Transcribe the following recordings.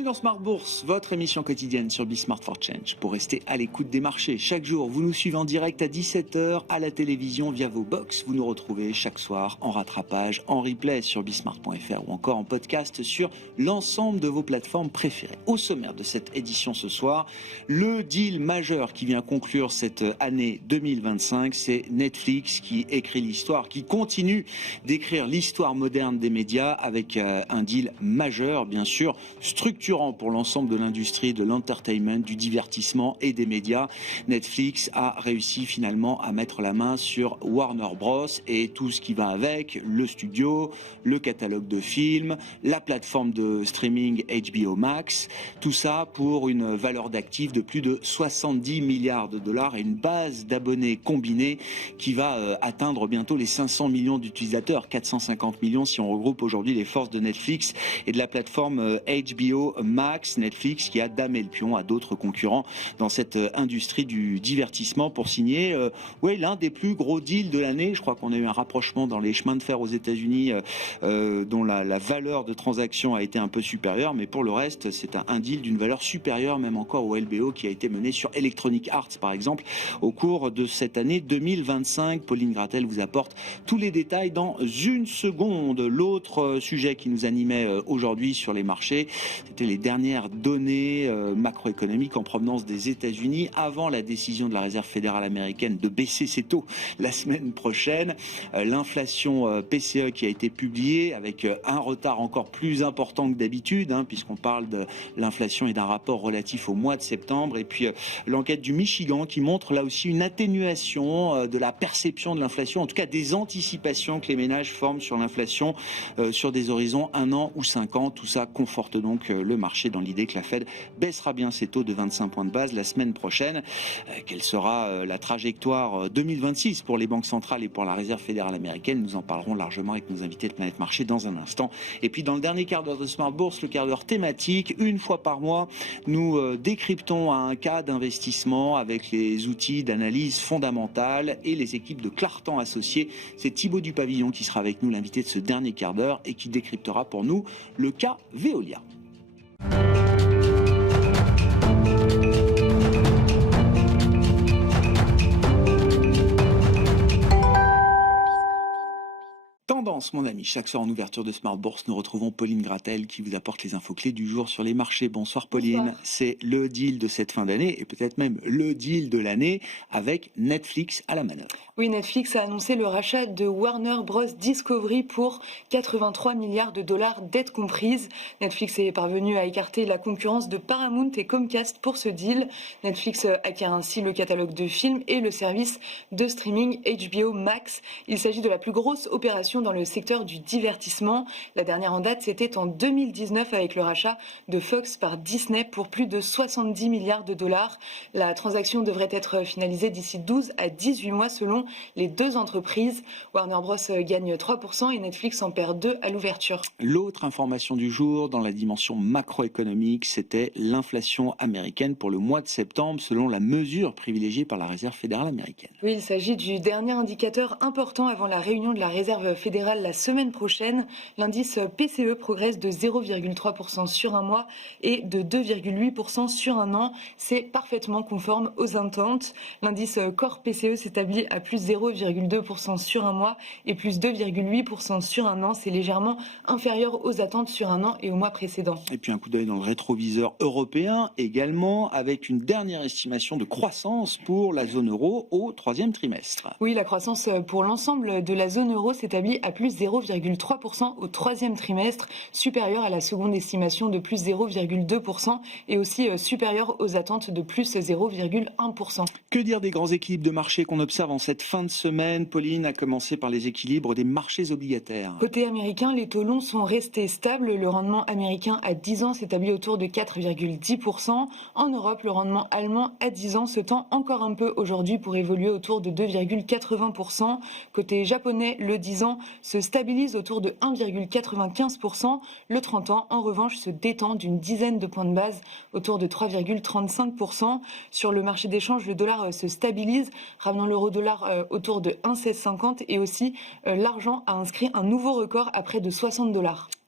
Bienvenue dans Smart Bourse, votre émission quotidienne sur Smart for Change. Pour rester à l'écoute des marchés, chaque jour, vous nous suivez en direct à 17h à la télévision via vos box. Vous nous retrouvez chaque soir en rattrapage, en replay sur bismart.fr ou encore en podcast sur l'ensemble de vos plateformes préférées. Au sommaire de cette édition ce soir, le deal majeur qui vient conclure cette année 2025, c'est Netflix qui écrit l'histoire, qui continue d'écrire l'histoire moderne des médias avec un deal majeur, bien sûr, structurant pour l'ensemble de l'industrie de l'entertainment, du divertissement et des médias. Netflix a réussi finalement à mettre la main sur Warner Bros et tout ce qui va avec, le studio, le catalogue de films, la plateforme de streaming HBO Max, tout ça pour une valeur d'actifs de plus de 70 milliards de dollars et une base d'abonnés combinée qui va atteindre bientôt les 500 millions d'utilisateurs, 450 millions si on regroupe aujourd'hui les forces de Netflix et de la plateforme HBO Max. Netflix qui a damé le pion à d'autres concurrents dans cette industrie du divertissement pour signer l'un des plus gros deals de l'année. Je crois qu'on a eu un rapprochement dans les chemins de fer aux États-Unis dont la valeur de transaction a été un peu supérieure, mais pour le reste c'est un deal d'une valeur supérieure même encore au LBO qui a été mené sur Electronic Arts par exemple au cours de cette année 2025. Pauline Gratel vous apporte tous les détails dans une seconde. L'autre sujet qui nous animait aujourd'hui sur les marchés, c'était les dernières données macroéconomiques en provenance des États-Unis avant la décision de la Réserve fédérale américaine de baisser ses taux la semaine prochaine. L'inflation PCE qui a été publiée avec un retard encore plus important que d'habitude, puisqu'on parle de l'inflation et d'un rapport relatif au mois de septembre. Et puis l'enquête du Michigan qui montre là aussi une atténuation de la perception de l'inflation, en tout cas des anticipations que les ménages forment sur l'inflation sur des horizons 1 an ou 5 ans. Tout ça conforte donc le marché dans l'idée que la Fed baissera bien ses taux de 25 points de base la semaine prochaine. Quelle sera la trajectoire 2026 pour les banques centrales et pour la Réserve fédérale américaine? Nous en parlerons largement avec nos invités de Planète Marché dans un instant. Et puis dans le dernier quart d'heure de Smart Bourse, le quart d'heure thématique, une fois par mois, nous décryptons un cas d'investissement avec les outils d'analyse fondamentale et les équipes de Clartan Associés. C'est Thibaut Dupavillon qui sera avec nous, l'invité de ce dernier quart d'heure, et qui décryptera pour nous le cas Veolia. Tendance, mon ami. Chaque soir en ouverture de Smart Bourse, nous retrouvons Pauline Gratel qui vous apporte les infos clés du jour sur les marchés. Bonsoir Pauline. Bonsoir. C'est le deal de cette fin d'année et peut-être même le deal de l'année avec Netflix à la manœuvre. Oui, Netflix a annoncé le rachat de Warner Bros Discovery pour 83 milliards de dollars, dettes comprises. Netflix est parvenu à écarter la concurrence de Paramount et Comcast pour ce deal. Netflix acquiert ainsi le catalogue de films et le service de streaming HBO Max. Il s'agit de la plus grosse opération dans le secteur du divertissement. La dernière en date, c'était en 2019 avec le rachat de Fox par Disney pour plus de 70 milliards de dollars. La transaction devrait être finalisée d'ici 12 à 18 mois selon les deux entreprises. Warner Bros gagne 3% et Netflix en perd 2 à l'ouverture. L'autre information du jour dans la dimension macroéconomique, c'était l'inflation américaine pour le mois de septembre selon la mesure privilégiée par la Réserve fédérale américaine. Oui, il s'agit du dernier indicateur important avant la réunion de la Réserve fédérale la semaine prochaine. L'indice PCE progresse de 0,3% sur un mois et de 2,8% sur un an. C'est parfaitement conforme aux attentes. L'indice Core PCE s'établit à plus 0,2% sur un mois et plus 2,8% sur un an. C'est légèrement inférieur aux attentes sur un an et au mois précédent. Et puis un coup d'œil dans le rétroviseur européen également, avec une dernière estimation de croissance pour la zone euro au troisième trimestre. Oui, la croissance pour l'ensemble de la zone euro s'établit à plus 0,3% au troisième trimestre, supérieur à la seconde estimation de plus 0,2% et aussi supérieur aux attentes de plus 0,1%. Que dire des grands équilibres de marché qu'on observe en cette fin de semaine, Pauline, a commencé par les équilibres des marchés obligataires. Côté américain, les taux longs sont restés stables. Le rendement américain à 10 ans s'établit autour de 4,10%. En Europe, le rendement allemand à 10 ans se tend encore un peu aujourd'hui pour évoluer autour de 2,80%. Côté japonais, le 10 ans se stabilise autour de 1,95%. Le 30 ans, en revanche, se détend d'une dizaine de points de base autour de 3,35%. Sur le marché d'échange, le dollar se stabilise, ramenant l'euro-dollar autour de 1,1650 et aussi l'argent a inscrit un nouveau record à près de $60.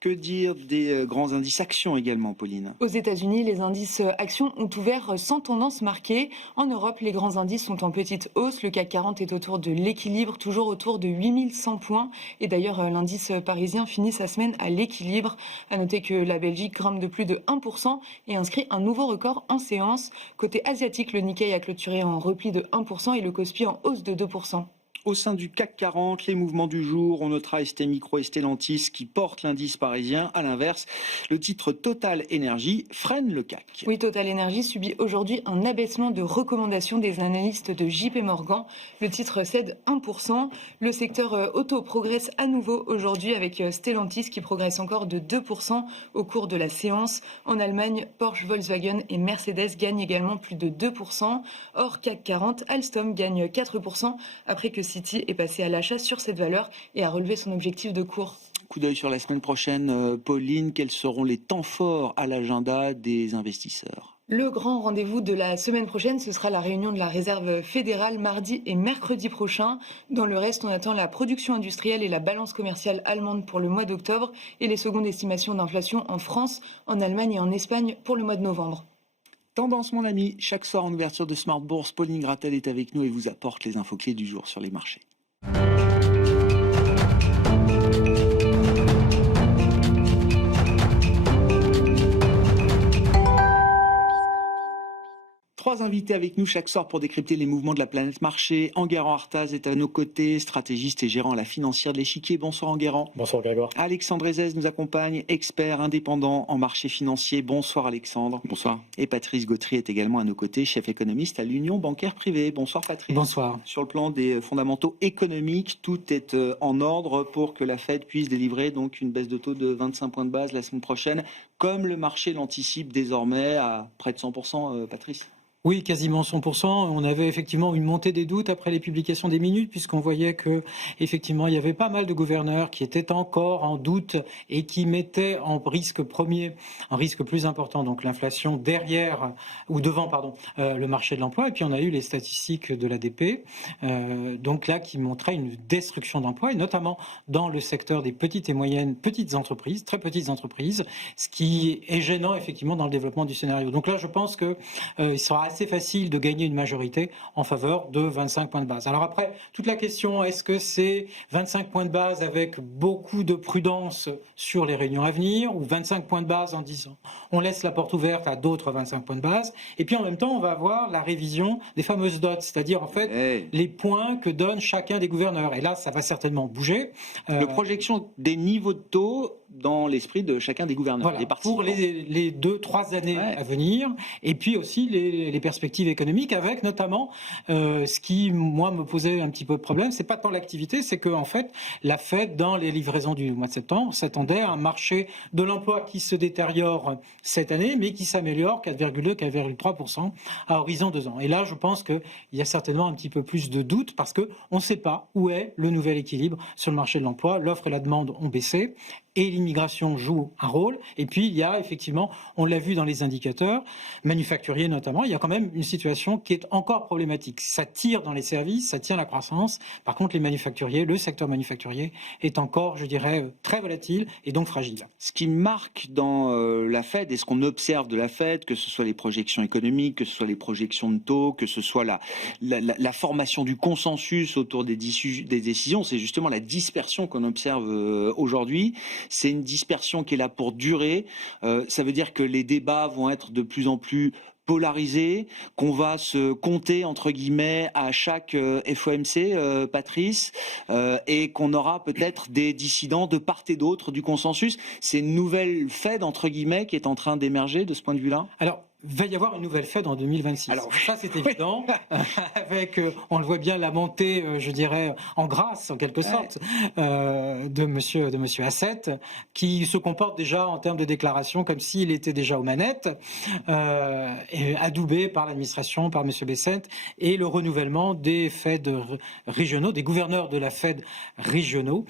Que dire des grands indices actions également, Pauline? Aux États-Unis, les indices actions ont ouvert sans tendance marquée. En Europe, les grands indices sont en petite hausse. Le CAC 40 est autour de l'équilibre, toujours autour de 8100 points. Et d'ailleurs, l'indice parisien finit sa semaine à l'équilibre. À noter que la Belgique grimpe de plus de 1% et inscrit un nouveau record en séance. Côté asiatique, le Nikkei a clôturé en repli de 1% et le Kospi en hausse de 2%. Au sein du CAC 40, les mouvements du jour, on notera ST Micro et Stellantis qui portent l'indice parisien. À l'inverse, le titre Total Energy freine le CAC. Oui, Total Energy subit aujourd'hui un abaissement de recommandation des analystes de JP Morgan. Le titre cède 1%. Le secteur auto progresse à nouveau aujourd'hui avec Stellantis qui progresse encore de 2% au cours de la séance. En Allemagne, Porsche, Volkswagen et Mercedes gagnent également plus de 2%. Hors CAC 40, Alstom gagne 4% après que City est passé à l'achat sur cette valeur et a relevé son objectif de cours. Coup d'œil sur la semaine prochaine, Pauline, quels seront les temps forts à l'agenda des investisseurs? Le grand rendez-vous de la semaine prochaine, ce sera la réunion de la Réserve fédérale mardi et mercredi prochain. Dans le reste, on attend la production industrielle et la balance commerciale allemande pour le mois d'octobre et les secondes estimations d'inflation en France, en Allemagne et en Espagne pour le mois de novembre. Tendance, mon ami, chaque soir en ouverture de Smart Bourse, Pauline Gratel est avec nous et vous apporte les infos clés du jour sur les marchés. Trois invités avec nous chaque soir pour décrypter les mouvements de la planète marché. Enguerrand Artaz est à nos côtés, stratégiste et gérant à la financière de l'Échiquier. Bonsoir Enguerrand. Bonsoir Grégoire. Alexandre Ezès nous accompagne, expert indépendant en marché financier. Bonsoir Alexandre. Bonsoir. Et Patrice Gautry est également à nos côtés, chef économiste à l'Union bancaire privée. Bonsoir Patrice. Bonsoir. Sur le plan des fondamentaux économiques, tout est en ordre pour que la Fed puisse délivrer donc une baisse de taux de 25 points de base la semaine prochaine, comme le marché l'anticipe désormais à près de 100%, Patrice. Oui, quasiment 100%. On avait effectivement une montée des doutes après les publications des minutes, puisqu'on voyait que effectivement il y avait pas mal de gouverneurs qui étaient encore en doute et qui mettaient en risque premier, un risque plus important, donc l'inflation derrière ou devant, le marché de l'emploi. Et puis on a eu les statistiques de l'ADP, donc là qui montraient une destruction d'emplois, et notamment dans le secteur des petites et moyennes petites entreprises, très petites entreprises, ce qui est gênant effectivement dans le développement du scénario. Donc là, je pense que il sera assez facile de gagner une majorité en faveur de 25 points de base. Alors après, toute la question, est-ce que c'est 25 points de base avec beaucoup de prudence sur les réunions à venir, ou 25 points de base en disant on laisse la porte ouverte à d'autres 25 points de base, et puis en même temps on va avoir la révision des fameuses dots, c'est-à-dire en fait les points que donne chacun des gouverneurs. Et là, ça va certainement bouger. La projection des niveaux de taux dans l'esprit de chacun des gouverneurs. Voilà, pour les 2-3 années à venir, et puis aussi les perspectives économiques, avec notamment ce qui, moi, me posait un petit peu de problème, c'est pas tant l'activité, c'est que en fait, la Fed, dans les livraisons du mois de septembre, s'attendait à un marché de l'emploi qui se détériore cette année, mais qui s'améliore 4,2-4,3% à horizon 2 ans. Et là, je pense qu'il y a certainement un petit peu plus de doute, parce qu'on ne sait pas où est le nouvel équilibre sur le marché de l'emploi. L'offre et la demande ont baissé, et l'immigration joue un rôle. Et puis, il y a effectivement, on l'a vu dans les indicateurs, manufacturiers notamment, il y a quand même une situation qui est encore problématique. Ça tire dans les services, ça tire la croissance. Par contre, les manufacturiers, le secteur manufacturier est encore, je dirais, très volatile et donc fragile. Ce qui marque dans la Fed et ce qu'on observe de la Fed, que ce soit les projections économiques, que ce soit les projections de taux, que ce soit la formation du consensus autour des décisions, c'est justement la dispersion qu'on observe aujourd'hui. C'est une dispersion qui est là pour durer. Ça veut dire que les débats vont être de plus en plus polarisés, qu'on va se compter entre guillemets à chaque FOMC, Patrice, et qu'on aura peut-être des dissidents de part et d'autre du consensus. C'est une nouvelle Fed entre guillemets qui est en train d'émerger de ce point de vue-là. Alors, il va y avoir une nouvelle Fed en 2026. Alors ça, c'est évident, avec, on le voit bien, la montée, je dirais, en grâce, en quelque sorte, de monsieur Hassett, qui se comporte déjà en termes de déclaration comme s'il était déjà aux manettes, et adoubé par l'administration, par monsieur Bessent, et le renouvellement des Fed régionaux, des gouverneurs de la Fed régionaux.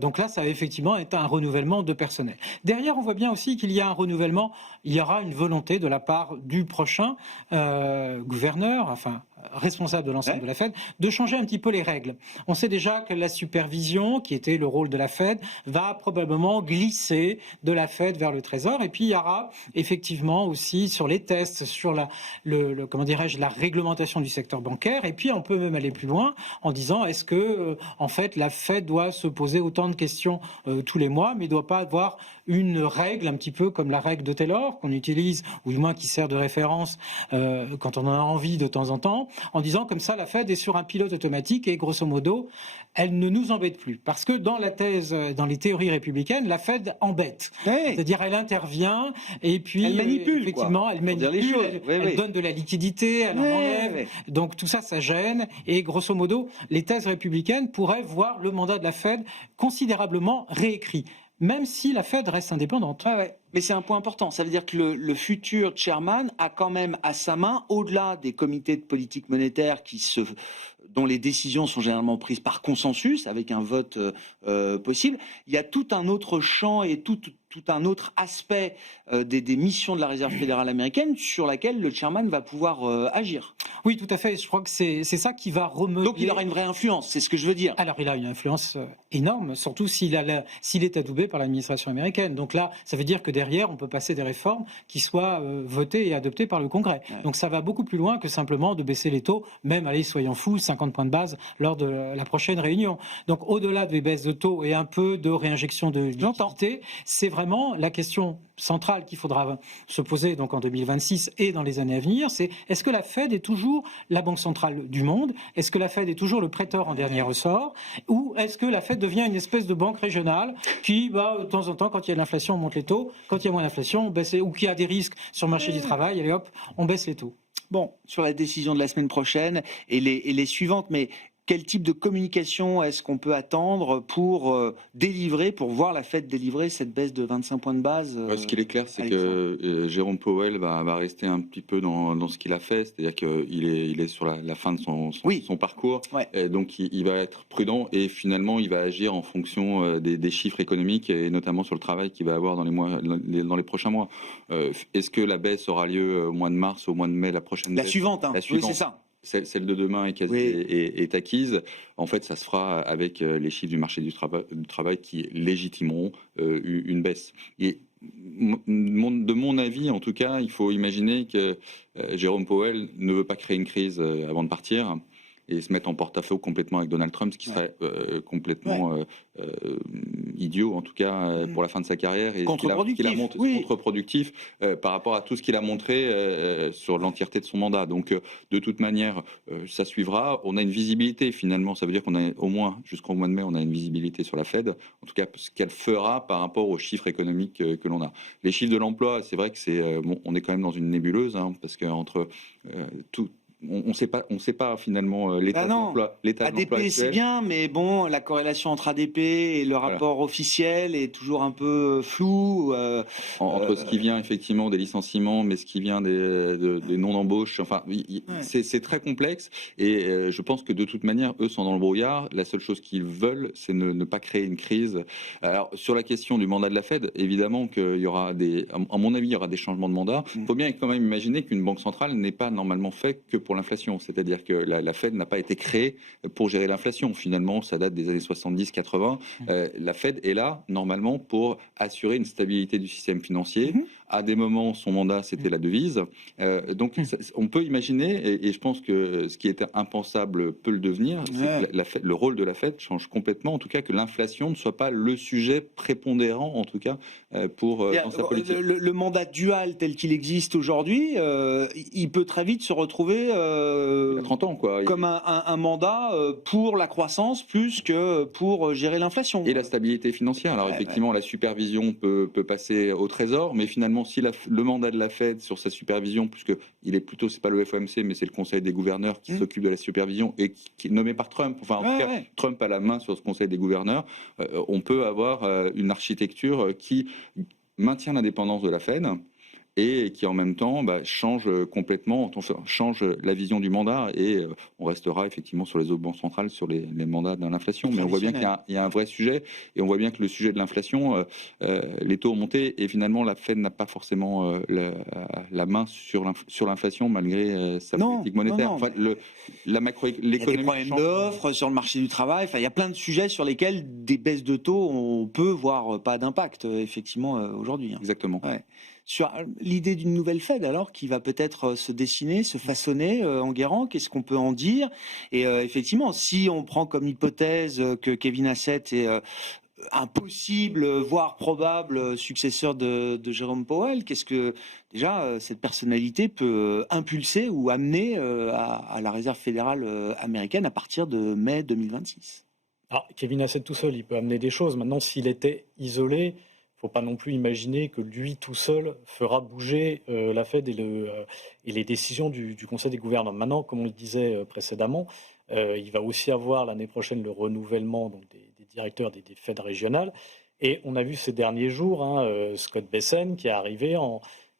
Donc là, ça va effectivement être un renouvellement de personnel. Derrière, on voit bien aussi qu'il y a un renouvellement, il y aura une volonté de la part du prochain gouverneur, enfin responsable de l'ensemble de la Fed, de changer un petit peu les règles. On sait déjà que la supervision, qui était le rôle de la Fed, va probablement glisser de la Fed vers le Trésor. Et puis il y aura effectivement aussi sur les tests, sur la réglementation du secteur bancaire. Et puis on peut même aller plus loin en disant est-ce que en fait la Fed doit se poser autant de questions tous les mois, mais ne doit pas avoir une règle un petit peu comme la règle de Taylor qu'on utilise, ou du moins qui sert de référence quand on en a envie de temps en temps, en disant comme ça la Fed est sur un pilote automatique et grosso modo elle ne nous embête plus. Parce que dans la thèse, dans les théories républicaines, la Fed embête. C'est-à-dire elle intervient et puis elle manipule, effectivement, elle manipule, elle donne de la liquidité, elle en enlève. Donc tout ça, ça gêne. Et grosso modo, les thèses républicaines pourraient voir le mandat de la Fed considérablement réécrit, même si la Fed reste indépendante. Mais c'est un point important. Ça veut dire que le futur chairman a quand même à sa main, au-delà des comités de politique monétaire dont les décisions sont généralement prises par consensus, avec un vote possible, il y a tout un autre champ et tout un autre aspect des missions de la Réserve fédérale américaine sur laquelle le chairman va pouvoir agir. Oui, tout à fait. Je crois que c'est ça qui va remeubler. Donc il aura une vraie influence, c'est ce que je veux dire. Alors il a une influence énorme, surtout s'il est adoubé par l'administration américaine. Donc là, ça veut dire que derrière, on peut passer des réformes qui soient votées et adoptées par le Congrès. Donc ça va beaucoup plus loin que simplement de baisser les taux, même, allez, soyons fous, 50 points de base lors de la prochaine réunion. Donc au-delà des baisses de taux et un peu de réinjection de liquidité, c'est vraiment la question centrale qu'il faudra se poser donc en 2026 et dans les années à venir, c'est est-ce que la Fed est toujours la banque centrale du monde? Est-ce que la Fed est toujours le prêteur en dernier ressort? Ou est-ce que la Fed devient une espèce de banque régionale qui, de temps en temps, quand il y a de l'inflation, on monte les taux, quand il y a moins d'inflation, on baisse, ou qu'il y a des risques sur le marché du travail, allez hop, on baisse les taux. Bon, sur la décision de la semaine prochaine et les suivantes, mais quel type de communication est-ce qu'on peut attendre pour voir la Fed délivrer cette baisse de 25 points de base Ce qu'il est clair, c'est que Jérôme Powell va rester un petit peu dans ce qu'il a fait, c'est-à-dire qu'il est sur la fin de son parcours, donc il va être prudent et finalement il va agir en fonction des chiffres économiques et notamment sur le travail qu'il va avoir dans les prochains mois. Est-ce que la baisse aura lieu au mois de mars ou au mois de mai, la prochaine baisse, suivante, hein. Oui, c'est ça. Celle de demain est acquise. En fait, ça se fera avec les chiffres du marché du travail qui légitimeront une baisse. Et de mon avis, en tout cas, il faut imaginer que Jérôme Powell ne veut pas créer une crise avant de partir et se mettre en porte-à-faux complètement avec Donald Trump, ce qui serait complètement idiot, en tout cas, pour la fin de sa carrière. Et contre-productif par rapport à tout ce qu'il a montré sur l'entièreté de son mandat. Donc, de toute manière, ça suivra. On a une visibilité, finalement. Ça veut dire qu'on a au moins, jusqu'au mois de mai, on a une visibilité sur la Fed. En tout cas, ce qu'elle fera par rapport aux chiffres économiques que l'on a. Les chiffres de l'emploi, c'est vrai que on est quand même dans une nébuleuse, parce qu'entre tout... On ne sait pas finalement l'état de l'emploi. ADP, c'est bien, mais bon, la corrélation entre ADP et le rapport officiel est toujours un peu flou. Entre ce qui vient effectivement des licenciements, mais ce qui vient des non-embauches, enfin, c'est très complexe. Et je pense que de toute manière, eux sont dans le brouillard. La seule chose qu'ils veulent, c'est ne pas créer une crise. Alors, sur la question du mandat de la Fed, évidemment qu'il y aura à mon avis, il y aura des changements de mandat. Il faut bien quand même imaginer qu'une banque centrale n'est pas normalement faite que pour l'inflation, c'est-à-dire que la Fed n'a pas été créée pour gérer l'inflation. Finalement, ça date des années 70-80. La Fed est là, normalement, pour assurer une stabilité du système financier. À des moments, son mandat, c'était la devise. Donc, on peut imaginer, et je pense que ce qui était impensable peut le devenir, c'est que le rôle de la Fed change complètement, en tout cas que l'inflation ne soit pas le sujet prépondérant, en tout cas, dans sa politique. Le mandat dual tel qu'il existe aujourd'hui, il peut très vite se retrouver il a 30 ans, quoi. Comme un mandat pour la croissance plus que pour gérer l'inflation. Et la stabilité financière. Alors effectivement, la supervision peut passer au Trésor, mais finalement, si le mandat de la Fed sur sa supervision, puisque il est plutôt, c'est pas le FOMC, mais c'est le Conseil des gouverneurs qui s'occupe de la supervision et qui est nommé par Trump. Enfin, en tout cas, Trump a la main sur ce Conseil des gouverneurs. On peut avoir une architecture qui maintient l'indépendance de la Fed et qui en même temps change complètement, change la vision du mandat, et on restera effectivement sur les autres banques centrales sur les mandats de l'inflation. Mais on voit bien qu'il y a un vrai sujet, et on voit bien que le sujet de l'inflation, les taux ont monté, et finalement la Fed n'a pas forcément la main sur l'inflation malgré sa politique monétaire. Non. Enfin, l'économie. Il y a des problèmes d'offres sur le marché du travail. Enfin, il y a plein de sujets sur lesquels des baisses de taux, on peut voir pas d'impact effectivement aujourd'hui. Exactement. Ouais. Sur l'idée d'une nouvelle Fed, alors, qui va peut-être se dessiner, se façonner, Enguerrand, qu'est-ce qu'on peut en dire? Et effectivement, si on prend comme hypothèse que Kevin Hassett est un possible, voire probable successeur de Jérôme Powell, qu'est-ce que déjà cette personnalité peut impulser ou amener à la Réserve fédérale américaine à partir de mai 2026? Alors, Kevin Hassett tout seul, il peut amener des choses. Maintenant, s'il était isolé, il ne faut pas non plus imaginer que lui tout seul fera bouger la Fed et les décisions du Conseil des gouverneurs. Maintenant, comme on le disait précédemment, il va aussi avoir l'année prochaine le renouvellement donc, des directeurs des Fed régionales. Et on a vu ces derniers jours Scott Bessent qui est arrivé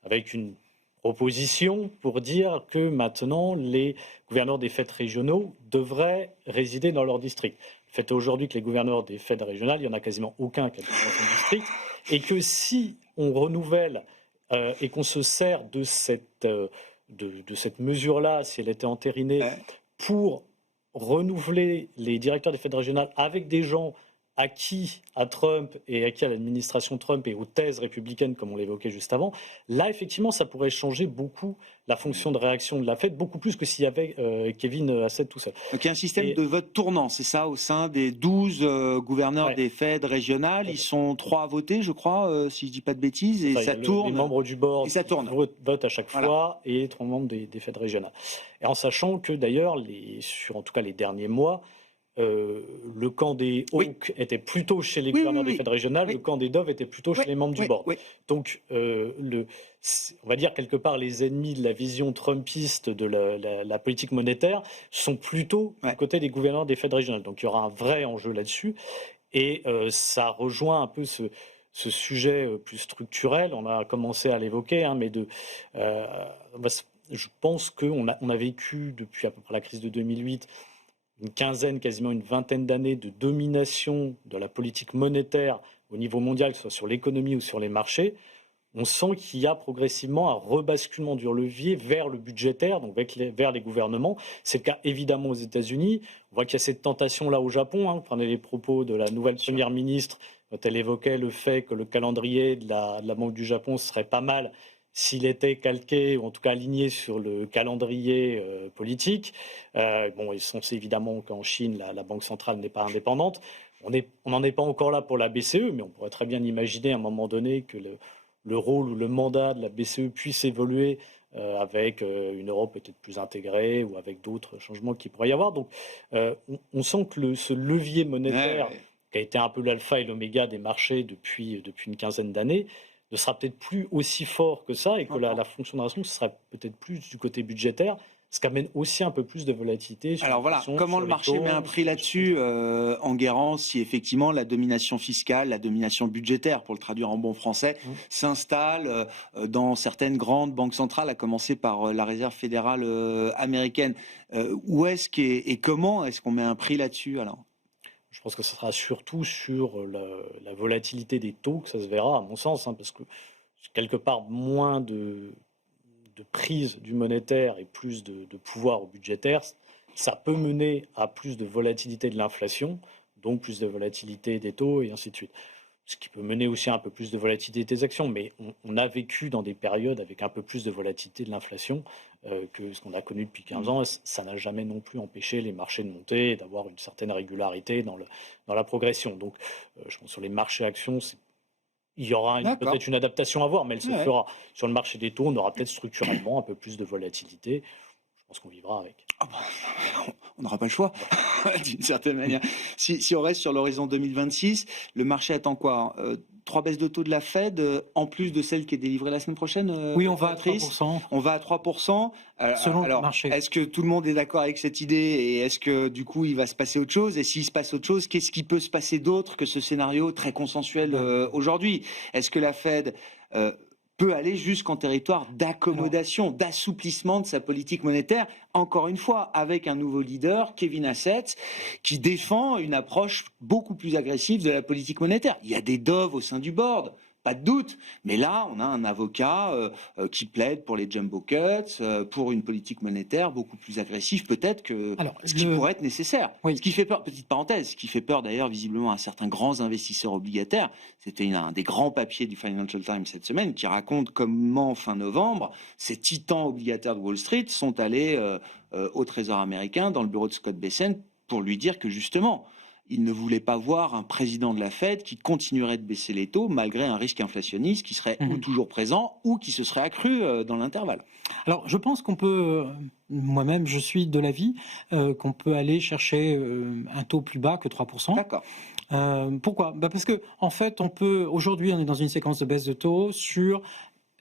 avec une proposition pour dire que maintenant les gouverneurs des Fed régionaux devraient résider dans leur district. Le fait aujourd'hui que les gouverneurs des Fed régionales, il n'y en a quasiment aucun qui a dans son district, et que si on renouvelle et qu'on se sert de cette mesure-là, si elle était entérinée, pour renouveler les directeurs des Fed régionales avec des gens acquis à Trump et acquis à l'administration Trump et aux thèses républicaines, comme on l'évoquait juste avant, là, effectivement, ça pourrait changer beaucoup la fonction de réaction de la Fed, beaucoup plus que s'il y avait Kevin Hassett tout seul. Donc il y a un système de vote tournant, c'est ça, au sein des 12 gouverneurs des Fed régionales. Ils sont 3 à voter, je crois, si je ne dis pas de bêtises, et ça tourne. Les membres du board votent à chaque fois, et 3 membres des Fed régionales. Et en sachant que, d'ailleurs, sur en tout cas les derniers mois, le camp des Hawks était plutôt chez les gouverneurs des Fed régionales, le camp des Doves était plutôt chez les membres du board. Donc, on va dire quelque part, les ennemis de la vision trumpiste de la politique monétaire sont plutôt du côté des gouverneurs des Fed régionales. Donc, il y aura un vrai enjeu là-dessus. Et ça rejoint un peu ce sujet plus structurel. On a commencé à l'évoquer, mais je pense qu'on a vécu depuis à peu près la crise de 2008 une quinzaine, quasiment une vingtaine d'années de domination de la politique monétaire au niveau mondial, que ce soit sur l'économie ou sur les marchés. On sent qu'il y a progressivement un rebasculement du levier vers le budgétaire, donc vers les gouvernements. C'est le cas évidemment aux États-Unis. On voit qu'il y a cette tentation-là au Japon. Vous prenez les propos de la nouvelle première ministre quand elle évoquait le fait que le calendrier de la Banque du Japon serait pas mal s'il était calqué, ou en tout cas aligné sur le calendrier politique. Ils sont évidemment qu'en Chine, la Banque centrale n'est pas indépendante. On n'en est pas encore là pour la BCE, mais on pourrait très bien imaginer à un moment donné que le rôle ou le mandat de la BCE puisse évoluer avec une Europe peut-être plus intégrée ou avec d'autres changements qu'il pourrait y avoir. Donc on sent que ce levier monétaire, qui a été un peu l'alpha et l'oméga des marchés depuis une quinzaine d'années, ne sera peut-être plus aussi fort que ça, et que la fonction de réaction sera peut-être plus du côté budgétaire, ce qui amène aussi un peu plus de volatilité. Alors voilà, comment le marché met un prix là-dessus, Enguerrand, si effectivement la domination fiscale, la domination budgétaire, pour le traduire en bon français, s'installe dans certaines grandes banques centrales, à commencer par la Réserve fédérale américaine. Où est-ce et comment est-ce qu'on met un prix là-dessus alors ? Je pense que ce sera surtout sur la volatilité des taux que ça se verra, à mon sens, parce que quelque part, moins de prise du monétaire et plus de pouvoir au budgétaire, ça peut mener à plus de volatilité de l'inflation, donc plus de volatilité des taux et ainsi de suite. Ce qui peut mener aussi à un peu plus de volatilité des actions, mais on a vécu dans des périodes avec un peu plus de volatilité de l'inflation que ce qu'on a connu depuis 15 ans. Ça n'a jamais non plus empêché les marchés de monter et d'avoir une certaine régularité dans la progression. Donc, je pense que sur les marchés actions, il y aura peut-être une adaptation à voir, mais elle se fera. Sur le marché des taux, on aura peut-être structurellement un peu plus de volatilité. Je pense qu'on vivra avec. On n'aura pas le choix, d'une certaine manière. Si on reste sur l'horizon 2026, le marché attend quoi ? 3 baisses de taux de la Fed, en plus de celle qui est délivrée la semaine prochaine. Oui, on va à 3%. On va à 3%. Selon le marché. Est-ce que tout le monde est d'accord avec cette idée, et est-ce que du coup il va se passer autre chose ? Et s'il se passe autre chose, qu'est-ce qui peut se passer d'autre que ce scénario très consensuel aujourd'hui ? Est-ce que la Fed peut aller jusqu'en territoire d'accommodation, d'assouplissement de sa politique monétaire, encore une fois, avec un nouveau leader, Kevin Hassett, qui défend une approche beaucoup plus agressive de la politique monétaire. Il y a des doves au sein du board, pas de doute, mais là, on a un avocat qui plaide pour les jumbo cuts, pour une politique monétaire beaucoup plus agressive, peut-être que ce qui pourrait être nécessaire. Oui. Ce qui fait peur, petite parenthèse, ce qui fait peur d'ailleurs visiblement à certains grands investisseurs obligataires, c'était un des grands papiers du Financial Times cette semaine qui raconte comment, fin novembre, ces titans obligataires de Wall Street sont allés au Trésor américain, dans le bureau de Scott Bessent, pour lui dire que justement, il ne voulait pas voir un président de la Fed qui continuerait de baisser les taux malgré un risque inflationniste qui serait ou toujours présent ou qui se serait accru dans l'intervalle. Alors, je pense qu'on peut, moi-même, je suis de l'avis qu'on peut aller chercher un taux plus bas que 3%. D'accord. Pourquoi ? Parce que, en fait, aujourd'hui, on est dans une séquence de baisse de taux sur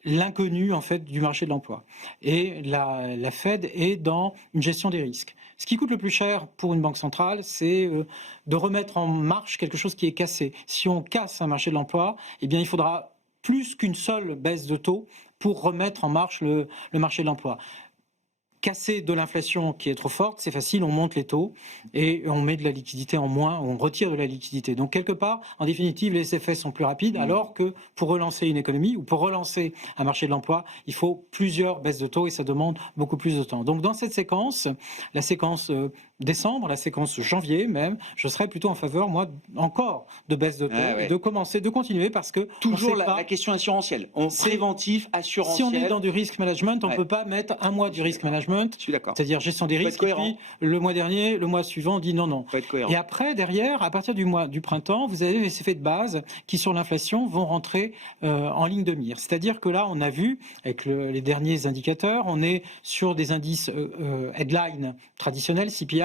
l'inconnu en fait du marché de l'emploi. Et la Fed est dans une gestion des risques. Ce qui coûte le plus cher pour une banque centrale, c'est de remettre en marche quelque chose qui est cassé. Si on casse un marché de l'emploi, eh bien, il faudra plus qu'une seule baisse de taux pour remettre en marche le marché de l'emploi. Casser de l'inflation qui est trop forte, c'est facile, on monte les taux et on met de la liquidité en moins, on retire de la liquidité. Donc quelque part, en définitive, les effets sont plus rapides, alors que pour relancer une économie ou pour relancer un marché de l'emploi, il faut plusieurs baisses de taux et ça demande beaucoup plus de temps. Donc dans cette séquence, la séquence décembre, la séquence janvier même, je serais plutôt en faveur, moi, encore de baisse de taux, et de continuer parce que... Toujours la question assurantielle, préventif, assurantiel. Si on est dans du risk management, on ne peut pas mettre un mois du risk management, je suis d'accord. C'est-à-dire gestion des risques, et puis le mois dernier, le mois suivant, on dit non. Et après, derrière, à partir du printemps, vous avez les effets de base qui, sur l'inflation, vont rentrer en ligne de mire. C'est-à-dire que là, on a vu, avec les derniers indicateurs, on est sur des indices headline traditionnels, CPI,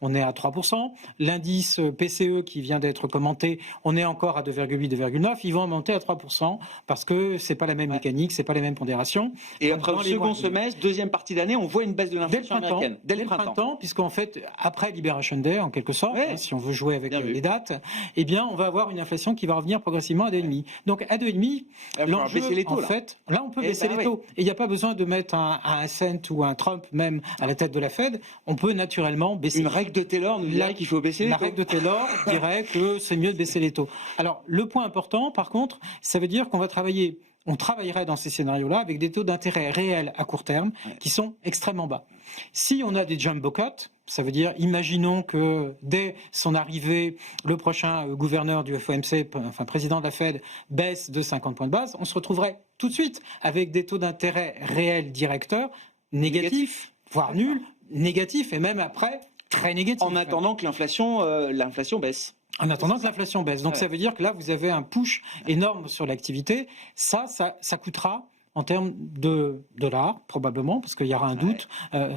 on est à 3%. L'indice PCE qui vient d'être commenté, on est encore à 2,8, 2,9. Ils vont monter à 3% parce que c'est pas la même mécanique, c'est pas les mêmes pondérations. Et après le second semestre, deuxième partie d'année, on voit une baisse de l'inflation américaine. Dès le printemps, puisqu'en fait, après Liberation Day, en quelque sorte, si on veut jouer avec les dates, eh bien, on va avoir une inflation qui va revenir progressivement à 2,5. Donc à 2,5, l'enjeu, en fait, là, on peut baisser les taux. Et il n'y a pas besoin de mettre un Cent ou un Trump même à la tête de la Fed. On peut naturellement baisser. Une règle de Taylor nous dirait qu'il faut baisser les taux. La règle de Taylor dirait que c'est mieux de baisser les taux. Alors, le point important, par contre, ça veut dire qu'on va on travaillerait dans ces scénarios-là avec des taux d'intérêt réels à court terme qui sont extrêmement bas. Si on a des jumbo cuts, ça veut dire, imaginons que dès son arrivée, le prochain gouverneur du FOMC, enfin président de la Fed, baisse de 50 points de base, on se retrouverait tout de suite avec des taux d'intérêt réels directeurs négatifs, voire nuls, négatifs, et même après, très négatifs. En attendant que l'inflation baisse. En attendant que l'inflation baisse. Donc ça veut dire que là, vous avez un push énorme sur l'activité. Ça coûtera en termes de dollars, probablement, parce qu'il y aura un doute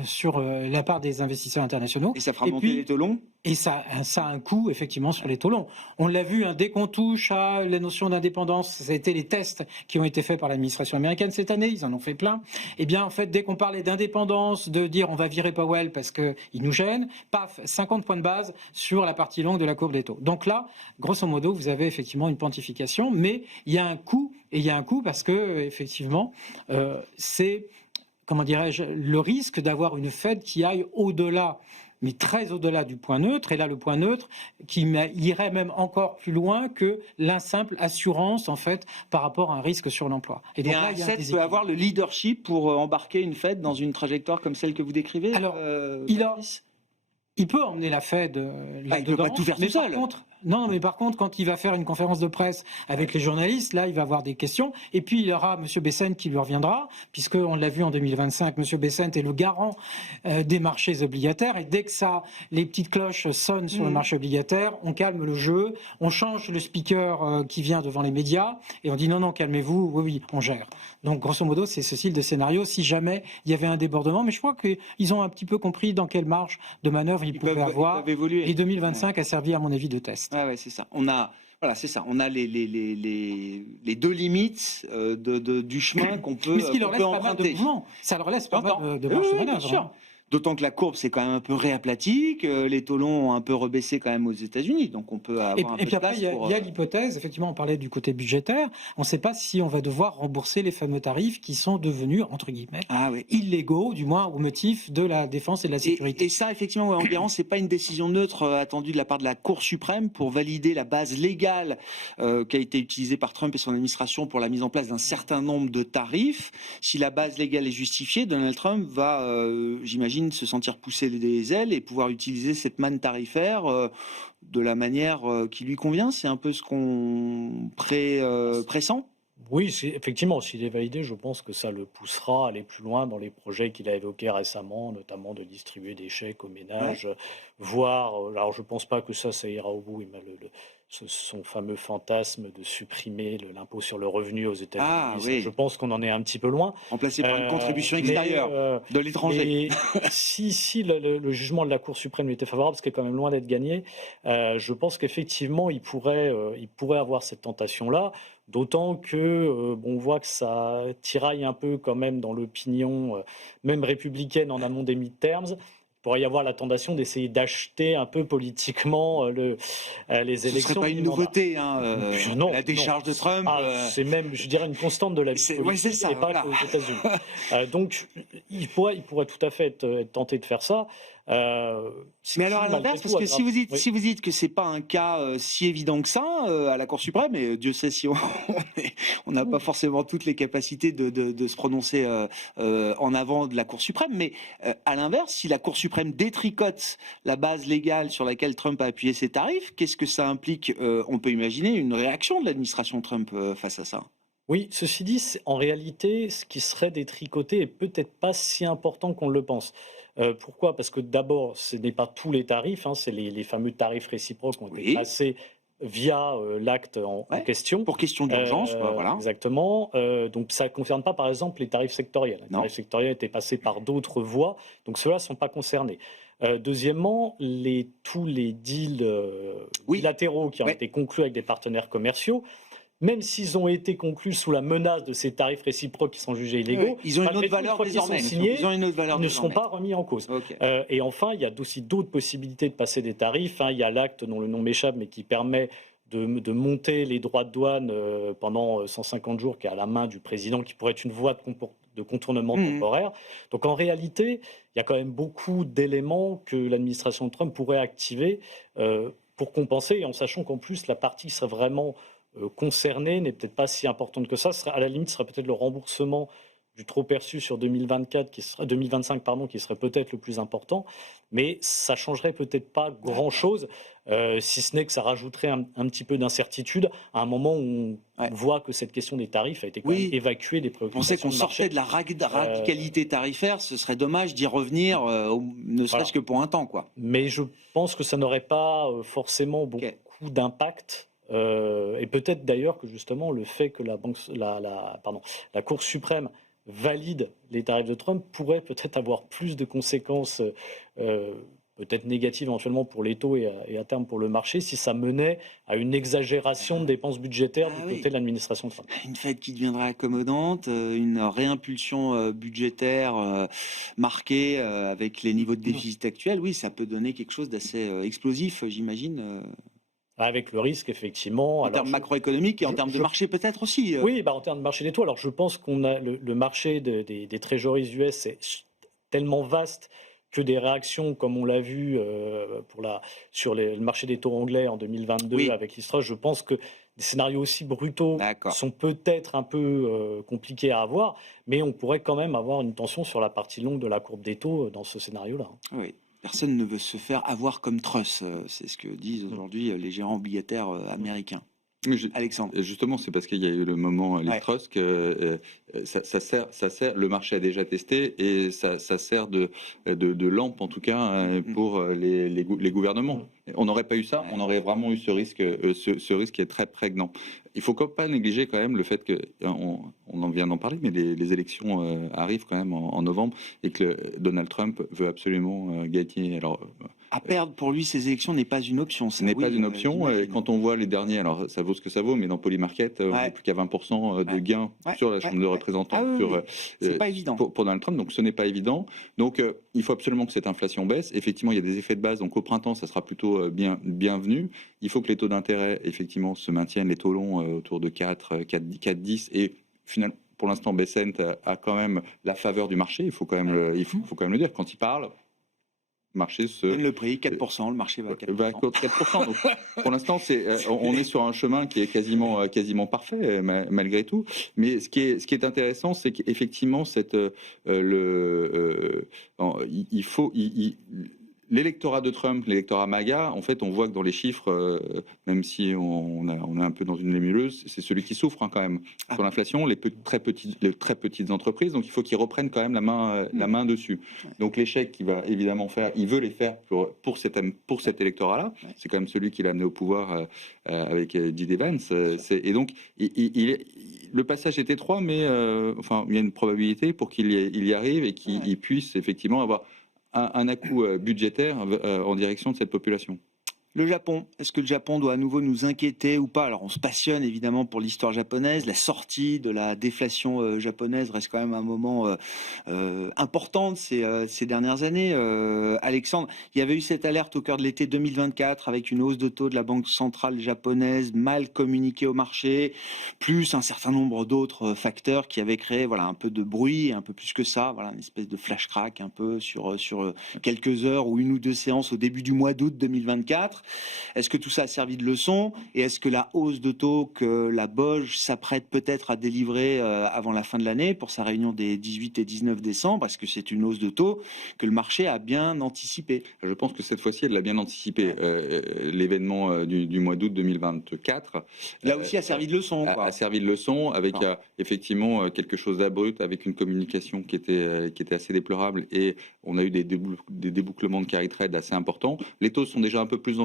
sur la part des investisseurs internationaux. Et ça fera monter les taux longs. Et ça a un coût, effectivement, sur les taux longs. On l'a vu, dès qu'on touche à la notion d'indépendance, ça a été les tests qui ont été faits par l'administration américaine cette année, ils en ont fait plein. Eh bien, en fait, dès qu'on parlait d'indépendance, de dire on va virer Powell parce qu'il nous gêne, paf, 50 points de base sur la partie longue de la courbe des taux. Donc là, grosso modo, vous avez effectivement une pontification, mais il y a un coût, et il y a un coût parce que, effectivement, c'est, comment dirais-je, le risque d'avoir une Fed qui aille au-delà, mais très au-delà du point neutre, et là le point neutre qui irait même encore plus loin que simple assurance en fait par rapport à un risque sur l'emploi. Et donc là, il peut avoir le leadership pour embarquer une Fed dans une trajectoire comme celle que vous décrivez. Alors, il peut emmener la Fed là-dedans, il peut pas tout faire tout seul. Mais par contre, quand il va faire une conférence de presse avec les journalistes, là, il va avoir des questions. Et puis, il y aura M. Bessent qui lui reviendra, puisqu'on l'a vu en 2025, M. Bessent est le garant des marchés obligataires. Et dès que les petites cloches sonnent sur le marché obligataire, on calme le jeu, on change le speaker qui vient devant les médias, et on dit non, calmez-vous, oui, on gère. Donc, grosso modo, c'est ce style de scénario, si jamais il y avait un débordement. Mais je crois qu'ils ont un petit peu compris dans quelle marge de manœuvre ils pouvaient avoir. Et 2025 a servi, à mon avis, de test. Ouais, c'est ça. On a les deux limites du chemin qu'on peut emprunter. Mais ce qui leur laisse pas mal de mouvement. Ça leur laisse pas mal de marge de manœuvre. D'autant que la courbe s'est quand même un peu réaplatie, que les taux longs ont un peu rebaissé quand même aux États-Unis. Donc on peut avoir un peu Et puis de place après, pour... il y a l'hypothèse, effectivement, on parlait du côté budgétaire, on ne sait pas si on va devoir rembourser les fameux tarifs qui sont devenus, entre guillemets, illégaux, du moins au motif de la défense et de la sécurité. Et ça, effectivement, Enguerrand, c'est pas une décision neutre attendue de la part de la Cour suprême pour valider la base légale qui a été utilisée par Trump et son administration pour la mise en place d'un certain nombre de tarifs. Si la base légale est justifiée, Donald Trump va, j'imagine, se sentir pousser des ailes et pouvoir utiliser cette manne tarifaire de la manière qui lui convient. C'est un peu ce qu'on pressent. Oui, effectivement, s'il est validé, je pense que ça le poussera à aller plus loin dans les projets qu'il a évoqués récemment, notamment de distribuer des chèques aux ménages, voire, alors je ne pense pas que ça ira au bout, son fameux fantasme de supprimer l'impôt sur le revenu aux États-Unis. Je pense qu'on en est un petit peu loin. Remplacé par une contribution extérieure de l'étranger. Si le jugement de la Cour suprême lui était favorable, ce qui est quand même loin d'être gagné, je pense qu'effectivement, il pourrait avoir cette tentation-là. D'autant que on voit que ça tiraille un peu quand même dans l'opinion, même républicaine en amont des midterms. Il pourrait y avoir la tentation d'essayer d'acheter un peu politiquement les élections. Ce ne serait pas une nouveauté, non, la décharge de Trump. C'est même, je dirais, une constante de la vie politique, ça, et pas qu'aux États-Unis. Donc, il pourrait tout à fait être tenté de faire ça. Mais alors à l'inverse, parce que si vous dites que c'est pas un cas si évident que ça à la Cour suprême, et Dieu sait si on n'a pas forcément toutes les capacités de se prononcer en avant de la Cour suprême, mais à l'inverse, si la Cour suprême détricote la base légale sur laquelle Trump a appuyé ses tarifs, qu'est-ce que ça implique? On peut imaginer une réaction de l'administration Trump face à ça. Oui, ceci dit, en réalité, ce qui serait détricoté est peut-être pas si important qu'on le pense. Pourquoi? Parce que d'abord, ce n'est pas tous les tarifs, c'est les fameux tarifs réciproques qui ont été passés via l'acte en question. Pour question d'urgence, voilà. Exactement. Donc ça ne concerne pas, par exemple, les tarifs sectoriels. Les tarifs sectoriels étaient passés par d'autres voies, donc ceux-là ne sont pas concernés. Deuxièmement, tous les deals bilatéraux qui ont été conclus avec des partenaires commerciaux, même s'ils ont été conclus sous la menace de ces tarifs réciproques qui sont jugés illégaux, ils ont une autre valeur désormais. Ils ne seront pas remis en cause. Et enfin, il y a aussi d'autres possibilités de passer des tarifs. Il y a l'acte dont le nom m'échappe, mais qui permet de monter les droits de douane pendant 150 jours, qui est à la main du président, qui pourrait être une voie de contournement temporaire. Donc en réalité, il y a quand même beaucoup d'éléments que l'administration de Trump pourrait activer pour compenser, et en sachant qu'en plus, la partie serait vraiment concernée n'est peut-être pas si importante que ça. À la limite, ce serait peut-être le remboursement du trop perçu sur 2025, qui serait peut-être le plus important, mais ça changerait peut-être pas grand-chose, si ce n'est que ça rajouterait un petit peu d'incertitude à un moment où on voit que cette question des tarifs a été quand même évacuée des préoccupations. On sait qu'on sortait de la radicalité tarifaire, ce serait dommage d'y revenir, ne serait-ce que pour un temps, quoi. Mais je pense que ça n'aurait pas forcément beaucoup d'impact. Et peut-être d'ailleurs que justement le fait que la Cour suprême valide les tarifs de Trump pourrait peut-être avoir plus de conséquences peut-être négatives éventuellement pour les taux et à terme pour le marché si ça menait à une exagération de dépenses budgétaires du côté de l'administration Trump. Une Fed qui deviendrait accommodante, une réimpulsion budgétaire marquée avec les niveaux de déficit actuels, oui, ça peut donner quelque chose d'assez explosif, j'imagine. Avec le risque, effectivement. En termes macroéconomiques et en termes de marché peut-être aussi. Oui, en termes de marché des taux. Alors je pense qu'on a le marché des treasuries US est tellement vaste que des réactions, comme on l'a vu sur le marché des taux anglais en 2022 avec l'Istrus, je pense que des scénarios aussi brutaux sont peut-être un peu compliqués à avoir, mais on pourrait quand même avoir une tension sur la partie longue de la courbe des taux dans ce scénario-là. Oui. Personne ne veut se faire avoir comme Truss, c'est ce que disent aujourd'hui les gérants obligataires américains. Alexandre. Justement, c'est parce qu'il y a eu le moment Truss que ça sert, le marché a déjà testé et ça sert de lampe en tout cas pour les gouvernements. On n'aurait pas eu ça, on aurait vraiment eu ce risque qui est très prégnant. Il ne faut pas négliger quand même le fait que, on en vient d'en parler, mais les élections arrivent quand même en novembre et que Donald Trump veut absolument gagner. Alors, À perdre pour lui ces élections n'est pas une option. Ce n'est pas une option. Et quand on voit les derniers, alors ça vaut ce que ça vaut, mais dans Polymarket, on n'est plus qu'à 20% de gains sur la Chambre de représentants c'est pas évident. Pour Donald Trump, donc ce n'est pas évident. Donc il faut absolument que cette inflation baisse. Effectivement, il y a des effets de base, donc au printemps, ça sera plutôt bienvenu. Il faut que les taux d'intérêt, effectivement, se maintiennent, les taux longs autour de 4,10 et finalement, pour l'instant, Bessent a quand même la faveur du marché. Il faut quand même le dire. Quand il parle, le marché le prix 4%, le marché va à 4%. Va à 4%. Donc, pour l'instant, on est sur un chemin qui est quasiment parfait malgré tout. Mais ce qui est intéressant, c'est qu'effectivement, l'électorat de Trump, l'électorat MAGA, en fait, on voit que dans les chiffres, même si on est un peu dans une nébuleuse, c'est celui qui souffre quand même sur l'inflation, les très petites entreprises. Donc, il faut qu'ils reprennent quand même la main dessus. Donc, l'échec qu'il va évidemment faire, il veut les faire pour cet électorat-là. C'est quand même celui qui l'a amené au pouvoir avec J.D. Vance. Et donc, le passage est étroit, mais il y a une probabilité pour qu'il y arrive et qu'il puisse effectivement avoir un à-coup budgétaire en direction de cette population. Le Japon, est-ce que le Japon doit à nouveau nous inquiéter ou pas? Alors on se passionne évidemment pour l'histoire japonaise, la sortie de la déflation japonaise reste quand même un moment important de ces dernières années. Alexandre, il y avait eu cette alerte au cœur de l'été 2024 avec une hausse de taux de la Banque centrale japonaise mal communiquée au marché, plus un certain nombre d'autres facteurs qui avaient créé un peu de bruit, un peu plus que ça, une espèce de flash crack un peu sur quelques heures ou une ou deux séances au début du mois d'août 2024. Est-ce que tout ça a servi de leçon et est-ce que la hausse de taux que la BOJ s'apprête peut-être à délivrer avant la fin de l'année pour sa réunion des 18 et 19 décembre, est-ce que c'est une hausse de taux que le marché a bien anticipée? Je pense que cette fois-ci, elle l'a bien anticipé. L'événement du mois d'août 2024 là aussi a servi de leçon. A servi de leçon avec effectivement quelque chose d'abrupt, avec une communication qui était assez déplorable et on a eu des débouclements de carry trade assez importants. Les taux sont déjà un peu plus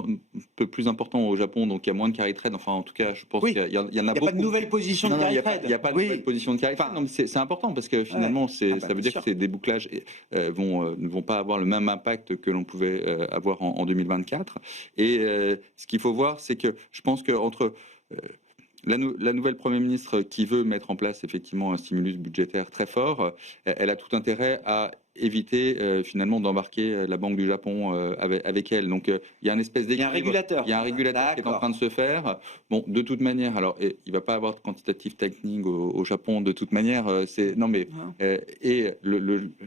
important au Japon, donc il y a moins de carry trade. Enfin, en tout cas, je pense qu'il y en a beaucoup. Il n'y a pas de nouvelle position de carry trade. Il n'y a pas de nouvelle position de carry trade. Non, mais c'est important parce que finalement, ça veut dire que ces débouclages ne vont pas avoir le même impact que l'on pouvait avoir en 2024. Et ce qu'il faut voir, c'est que je pense qu'entre la nouvelle Premier ministre qui veut mettre en place effectivement un stimulus budgétaire très fort, elle a tout intérêt à éviter finalement d'embarquer la Banque du Japon avec elle. Donc il y a une espèce d'équilibre. Il y a un régulateur qui est en train de se faire. Bon, de toute manière, alors il ne va pas avoir de quantitative tightening au Japon de toute manière.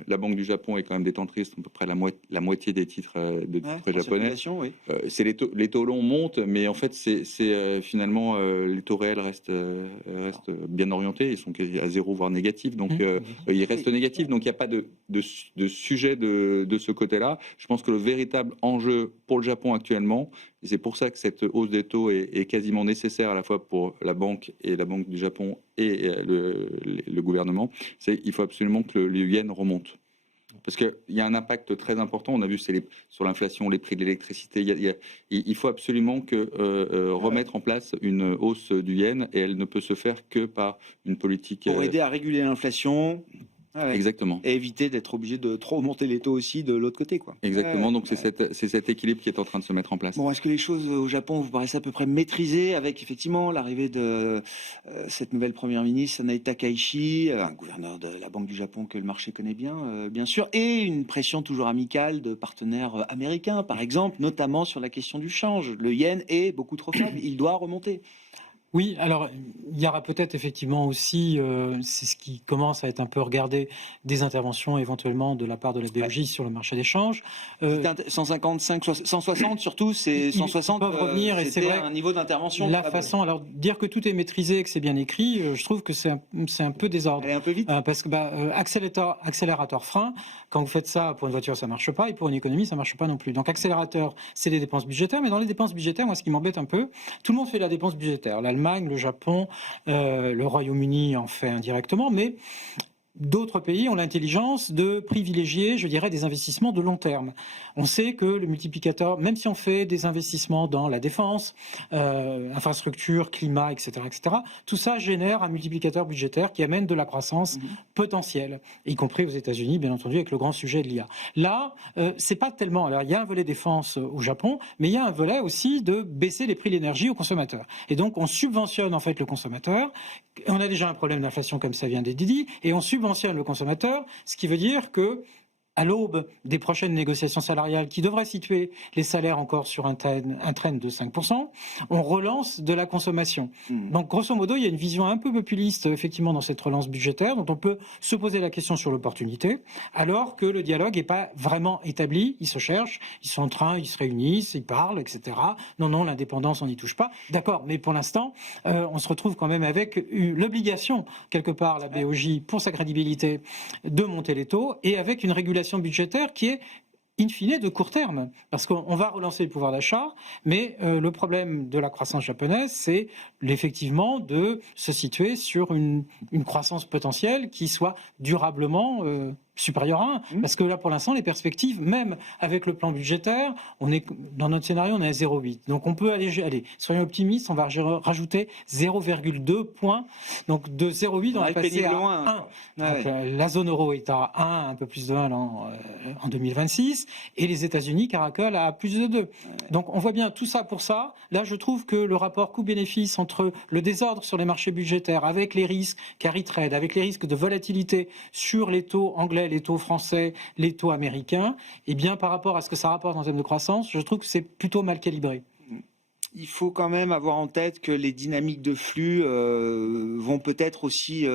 La Banque du Japon est quand même détentrice à peu près la moitié des titres japonais. C'est les taux longs montent, mais en fait c'est finalement les taux réels restent bien orientés. Ils sont à zéro voire négatifs, donc ils restent négatifs. Donc il n'y a pas de sujet de ce côté-là. Je pense que le véritable enjeu pour le Japon actuellement, et c'est pour ça que cette hausse des taux est quasiment nécessaire à la fois pour la banque et la Banque du Japon et le gouvernement, c'est qu'il faut absolument que le yen remonte. Parce qu'il y a un impact très important, on a vu sur l'inflation, les prix de l'électricité, il faut absolument remettre en place une hausse du yen et elle ne peut se faire que par une politique... Pour aider à réguler l'inflation. Exactement. Et éviter d'être obligé de trop monter les taux aussi de l'autre côté, quoi. Exactement, donc c'est cet équilibre qui est en train de se mettre en place. Bon, est-ce que les choses au Japon vous paraissent à peu près maîtrisées avec effectivement l'arrivée de cette nouvelle première ministre, Sanae Takaichi, un gouverneur de la Banque du Japon que le marché connaît bien sûr, et une pression toujours amicale de partenaires américains, par exemple, notamment sur la question du change. Le yen est beaucoup trop faible, il doit remonter. Oui, alors il y aura peut-être effectivement aussi, c'est ce qui commence à être un peu regardé, des interventions éventuellement de la part de la BOJ sur le marché des changes. 155, 160 surtout, c'est 160 peuvent revenir et c'est vrai un niveau d'intervention. La façon, alors dire que tout est maîtrisé, que c'est bien écrit, je trouve que c'est un peu désordre. Elle est un peu vite. Parce que accélérateur frein, quand vous faites ça pour une voiture ça marche pas et pour une économie ça marche pas non plus. Donc accélérateur c'est les dépenses budgétaires, mais dans les dépenses budgétaires, moi ce qui m'embête un peu, tout le monde fait la dépense budgétaire. L'Allemagne, le Japon, le Royaume-Uni en fait indirectement, mais d'autres pays ont l'intelligence de privilégier, je dirais, des investissements de long terme. On sait que le multiplicateur, même si on fait des investissements dans la défense, infrastructure, climat, etc., tout ça génère un multiplicateur budgétaire qui amène de la croissance potentielle, y compris aux États-Unis, bien entendu, avec le grand sujet de l'IA. Là, c'est pas tellement. Alors, il y a un volet défense au Japon, mais il y a un volet aussi de baisser les prix de l'énergie aux consommateurs. Et donc, on subventionne en fait le consommateur. On a déjà un problème d'inflation, comme ça vient d'être dit, et on subventionne le consommateur, ce qui veut dire que à l'aube des prochaines négociations salariales qui devraient situer les salaires encore sur un trend de 5%, on relance de la consommation. Donc, grosso modo, il y a une vision un peu populiste, effectivement, dans cette relance budgétaire, dont on peut se poser la question sur l'opportunité, alors que le dialogue n'est pas vraiment établi. Ils se cherchent, ils sont en train, ils se réunissent, ils parlent, etc. Non, l'indépendance, on n'y touche pas. D'accord, mais pour l'instant, on se retrouve quand même avec l'obligation, quelque part, la BOJ, pour sa crédibilité, de monter les taux, et avec une régulation budgétaire qui est in fine de court terme, parce qu'on va relancer le pouvoir d'achat, mais le problème de la croissance japonaise, c'est effectivement de se situer sur une croissance potentielle qui soit durablement supérieur à 1, parce que là, pour l'instant, les perspectives, même avec le plan budgétaire, dans notre scénario, on est à 0,8. Donc, on peut aller, soyons optimistes, on va rajouter 0,2 points. Donc, de 0,8, on va passer à 1. Donc, la zone euro est à 1, un peu plus de 1 en 2026, et les États-Unis caracolent à plus de 2. Donc, on voit bien tout ça pour ça. Là, je trouve que le rapport coût-bénéfice entre le désordre sur les marchés budgétaires, avec les risques carry trade, avec les risques de volatilité sur les taux anglais, les taux français, les taux américains, et bien par rapport à ce que ça rapporte en termes de croissance, je trouve que c'est plutôt mal calibré. Il faut quand même avoir en tête que les dynamiques de flux vont peut-être aussi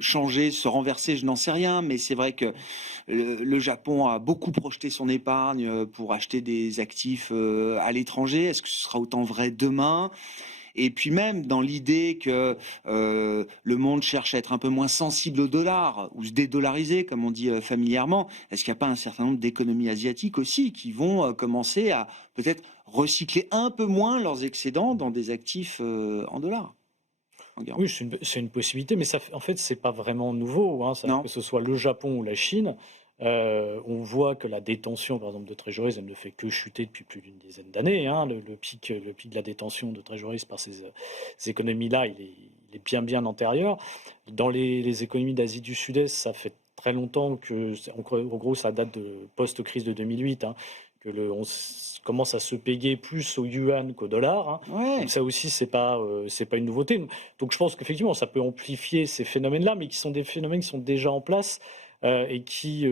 changer, se renverser, je n'en sais rien, mais c'est vrai que le Japon a beaucoup projeté son épargne pour acheter des actifs à l'étranger. Est-ce que ce sera autant vrai demain ? Et puis même dans l'idée que le monde cherche à être un peu moins sensible au dollar, ou se dédollariser, comme on dit familièrement, est-ce qu'il n'y a pas un certain nombre d'économies asiatiques aussi qui vont commencer à peut-être recycler un peu moins leurs excédents dans des actifs en dollars? Oui, c'est une possibilité, mais ça, en fait, c'est pas vraiment nouveau, hein, que ce soit le Japon ou la Chine. On voit que la détention, par exemple, de Treasuries, elle ne fait que chuter depuis plus d'une dizaine d'années. Hein. Le pic de la détention de Treasuries par ces économies-là, il est bien antérieur. Dans les économies d'Asie du Sud-Est, ça fait très longtemps que, en gros, ça date de post-crise de 2008, hein, que on commence à se payer plus au yuan qu'au dollar. Hein. Donc ça aussi, c'est pas une nouveauté. Donc je pense qu'effectivement, ça peut amplifier ces phénomènes-là, mais qui sont des phénomènes qui sont déjà en place. Et qui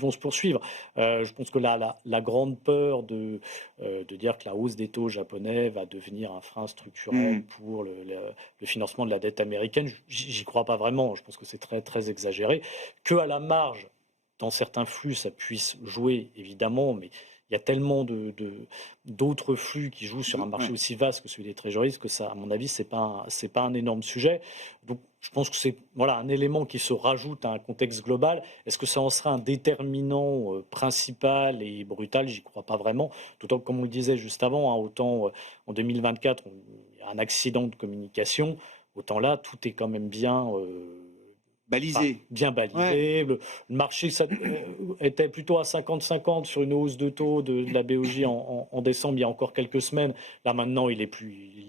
vont se poursuivre. Je pense que la grande peur de dire que la hausse des taux japonais va devenir un frein structurel pour le financement de la dette américaine, j'y crois pas vraiment. Je pense que c'est très, très exagéré. Que à la marge, dans certains flux, ça puisse jouer, évidemment, mais il y a tellement d'autres flux qui jouent sur un marché aussi vaste que celui des treasuries que ça, à mon avis, c'est pas un énorme sujet. Donc, je pense que c'est un élément qui se rajoute à un contexte global. Est-ce que ça en sera un déterminant principal et brutal? J'y crois pas vraiment. D'autant que, comme on le disait juste avant, hein, autant en 2024, il y a un accident de communication, autant là, tout est quand même bien... balisé. Bien balisé. Le marché était plutôt à 50-50 sur une hausse de taux de la BOJ en décembre, il y a encore quelques semaines. Là, maintenant, il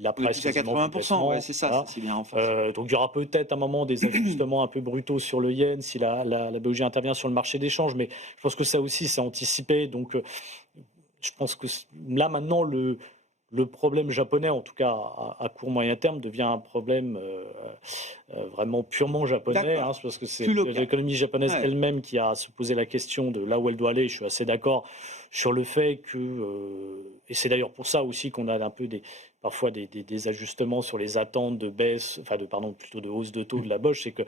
a presque à 80%. C'est ça, voilà. C'est bien en face. Donc, il y aura peut-être à un moment des ajustements un peu brutaux sur le yen si la BOJ intervient sur le marché d'échange. Mais je pense que ça aussi, c'est anticipé. Donc, je pense que là, maintenant, le problème japonais, en tout cas à court moyen terme, devient un problème vraiment purement japonais, hein, parce que c'est l'économie japonaise elle-même qui a à se poser la question de là où elle doit aller. Je suis assez d'accord sur le fait que, et c'est d'ailleurs pour ça aussi qu'on a un peu parfois des ajustements sur les attentes de baisse, plutôt de hausse de taux de la BOJ, c'est que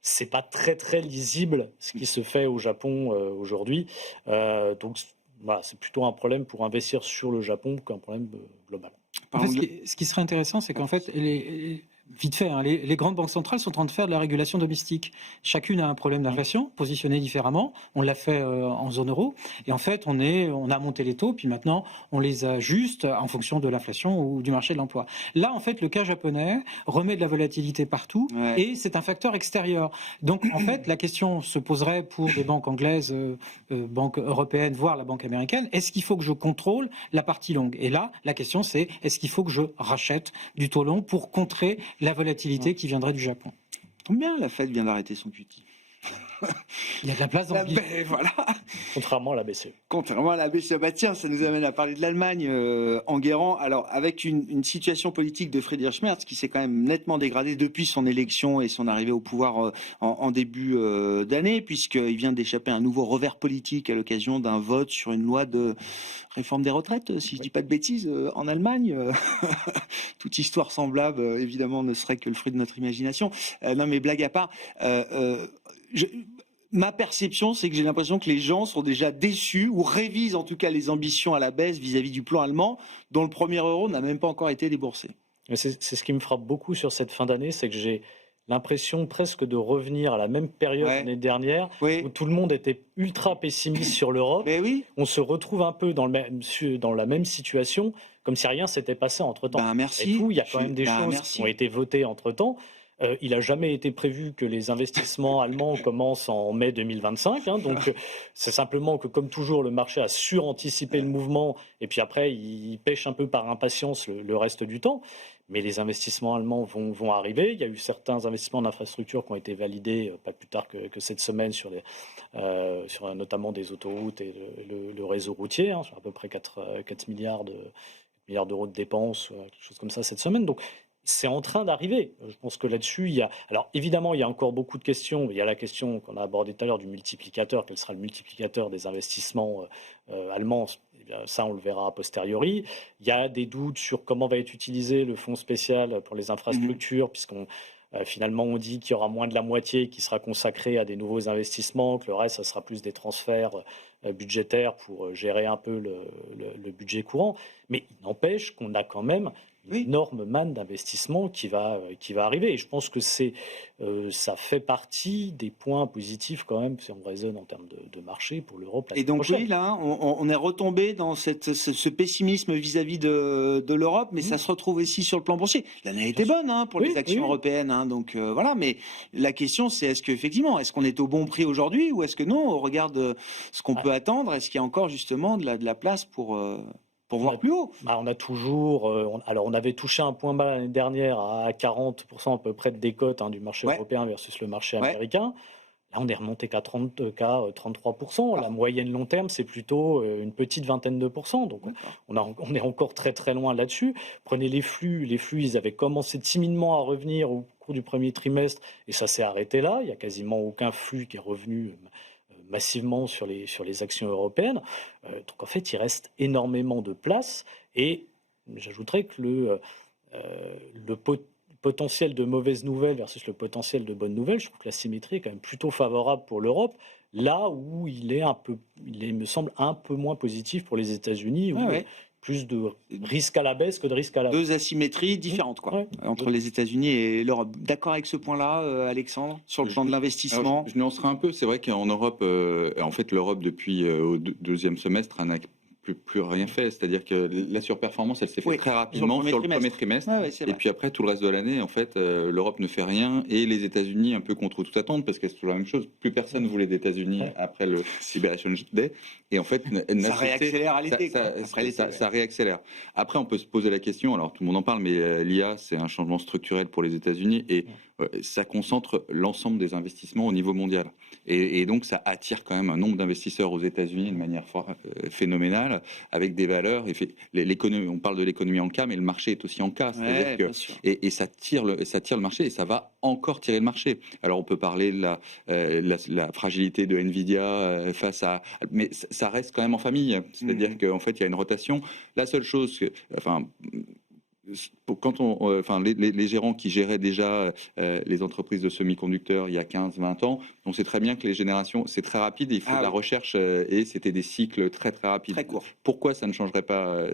c'est pas très très lisible ce qui se fait au Japon aujourd'hui. Donc voilà, c'est plutôt un problème pour investir sur le Japon qu'un problème global. En fait, ce qui serait intéressant, c'est qu'en fait, Vite fait, hein, les grandes banques centrales sont en train de faire de la régulation domestique. Chacune a un problème d'inflation, positionné différemment. On l'a fait en zone euro. Et en fait, on a monté les taux, puis maintenant, on les ajuste en fonction de l'inflation ou du marché de l'emploi. Là, en fait, le cas japonais remet de la volatilité partout, et c'est un facteur extérieur. Donc, en fait, la question se poserait pour des banques anglaises, banques européennes, voire la banque américaine. Est-ce qu'il faut que je contrôle la partie longue? Et là, la question, c'est est-ce qu'il faut que je rachète du taux long pour contrer la volatilité qui viendrait du Japon? Combien la Fed vient d'arrêter son QT? Il y a de la place dans le billet. Voilà. Contrairement à la BCE. Contrairement à la BCE, bah tiens, ça nous amène à parler de l'Allemagne, Enguerrand. Alors, avec une situation politique de Friedrich Merz qui s'est quand même nettement dégradée depuis son élection et son arrivée au pouvoir en début d'année, puisqu'il vient d'échapper à un nouveau revers politique à l'occasion d'un vote sur une loi de réforme des retraites, si je ne dis pas de bêtises, en Allemagne. Toute histoire semblable, évidemment, ne serait que le fruit de notre imagination. Non, mais blague à part, ma perception, c'est que j'ai l'impression que les gens sont déjà déçus ou révisent en tout cas les ambitions à la baisse vis-à-vis du plan allemand, dont le premier euro n'a même pas encore été déboursé. C'est ce qui me frappe beaucoup sur cette fin d'année, c'est que j'ai l'impression presque de revenir à la même période l'année dernière, où tout le monde était ultra pessimiste sur l'Europe. On se retrouve un peu dans la même situation, comme si rien s'était passé entre-temps. Merci. Et tout, il y a quand même des choses qui ont été votées entre-temps. Il n'a jamais été prévu que les investissements allemands commencent en mai 2025. Donc, c'est simplement que, comme toujours, le marché a suranticipé le mouvement et puis après, il pêche un peu par impatience le reste du temps. Mais les investissements allemands vont arriver. Il y a eu certains investissements d'infrastructures qui ont été validés pas plus tard que cette semaine sur notamment des autoroutes et le réseau routier, sur à peu près 4 milliards d'euros de dépenses, quelque chose comme ça cette semaine. Donc, c'est en train d'arriver. Je pense que là-dessus, alors évidemment, il y a encore beaucoup de questions. Il y a la question qu'on a abordée tout à l'heure du multiplicateur. Quel sera le multiplicateur des investissements allemands? Ça, on le verra a posteriori. Il y a des doutes sur comment va être utilisé le fonds spécial pour les infrastructures, puisqu'on finalement, on dit qu'il y aura moins de la moitié qui sera consacrée à des nouveaux investissements, que le reste, ça sera plus des transferts budgétaires pour gérer un peu le budget courant. Mais il n'empêche qu'on a quand même une énorme manne d'investissement qui va arriver. Et je pense que ça fait partie des points positifs quand même, si on raisonne en termes de marché pour l'Europe. Et donc prochaine. oui, là, on est retombé dans ce pessimisme vis-à-vis de l'Europe, mais ça se retrouve aussi sur le plan boursier. L'année a été bonne pour les actions européennes, donc voilà. Mais la question, c'est est-ce qu'on est au bon prix aujourd'hui, ou est-ce que non, au regard de ce qu'on peut attendre, est-ce qu'il y a encore justement de la place pour voir plus haut? On a toujours. Alors, on avait touché un point bas l'année dernière à 40% à peu près de décote du marché européen versus le marché américain. Là, on est remonté qu'à 33%. La moyenne long terme, c'est plutôt une petite vingtaine de pourcents. Donc, on est encore très très loin là-dessus. Prenez les flux. Les flux, ils avaient commencé timidement à revenir au cours du premier trimestre et ça s'est arrêté là. Il n'y a quasiment aucun flux qui est revenu massivement sur les actions européennes. Donc en fait, il reste énormément de place et j'ajouterais que le potentiel de mauvaises nouvelles versus le potentiel de bonnes nouvelles, je trouve que la symétrie est quand même plutôt favorable pour l'Europe, là où il me semble un peu moins positif pour les États-Unis, où plus de risque à la baisse que de risque à la hausse. Deux asymétries différentes entre les États-Unis et l'Europe. D'accord avec ce point-là, Alexandre, sur le plan de l'investissement? Je nuancerai un peu. C'est vrai qu'en Europe, en fait, l'Europe depuis au deuxième semestre n'a plus rien fait. C'est-à-dire que la surperformance, elle s'est faite très rapidement sur le premier trimestre. Et puis après, tout le reste de l'année, en fait, l'Europe ne fait rien. Et les États-Unis, un peu contre toute attente, parce que c'est toujours la même chose. Plus personne voulait des États-Unis après le Liberation Day. Et en fait, ça réaccélère à l'été. Ça réaccélère. Après, on peut se poser la question, alors tout le monde en parle, mais l'IA, c'est un changement structurel pour les États-Unis. Et ça concentre l'ensemble des investissements au niveau mondial. Et donc, ça attire quand même un nombre d'investisseurs aux États-Unis de manière phénoménale, avec des valeurs. On parle de l'économie en K, mais le marché est aussi en K. Et ça tire le marché, et ça va encore tirer le marché. Alors, on peut parler de la fragilité de Nvidia face à... Mais ça reste quand même en famille. C'est-à-dire qu'en fait, il y a une rotation. La seule chose quand enfin, les gérants qui géraient déjà les entreprises de semi-conducteurs il y a 15-20 ans, on sait très bien que les générations, c'est très rapide, et il faut de la recherche, et c'était des cycles très très rapides. Très court. Pourquoi ça ne changerait pas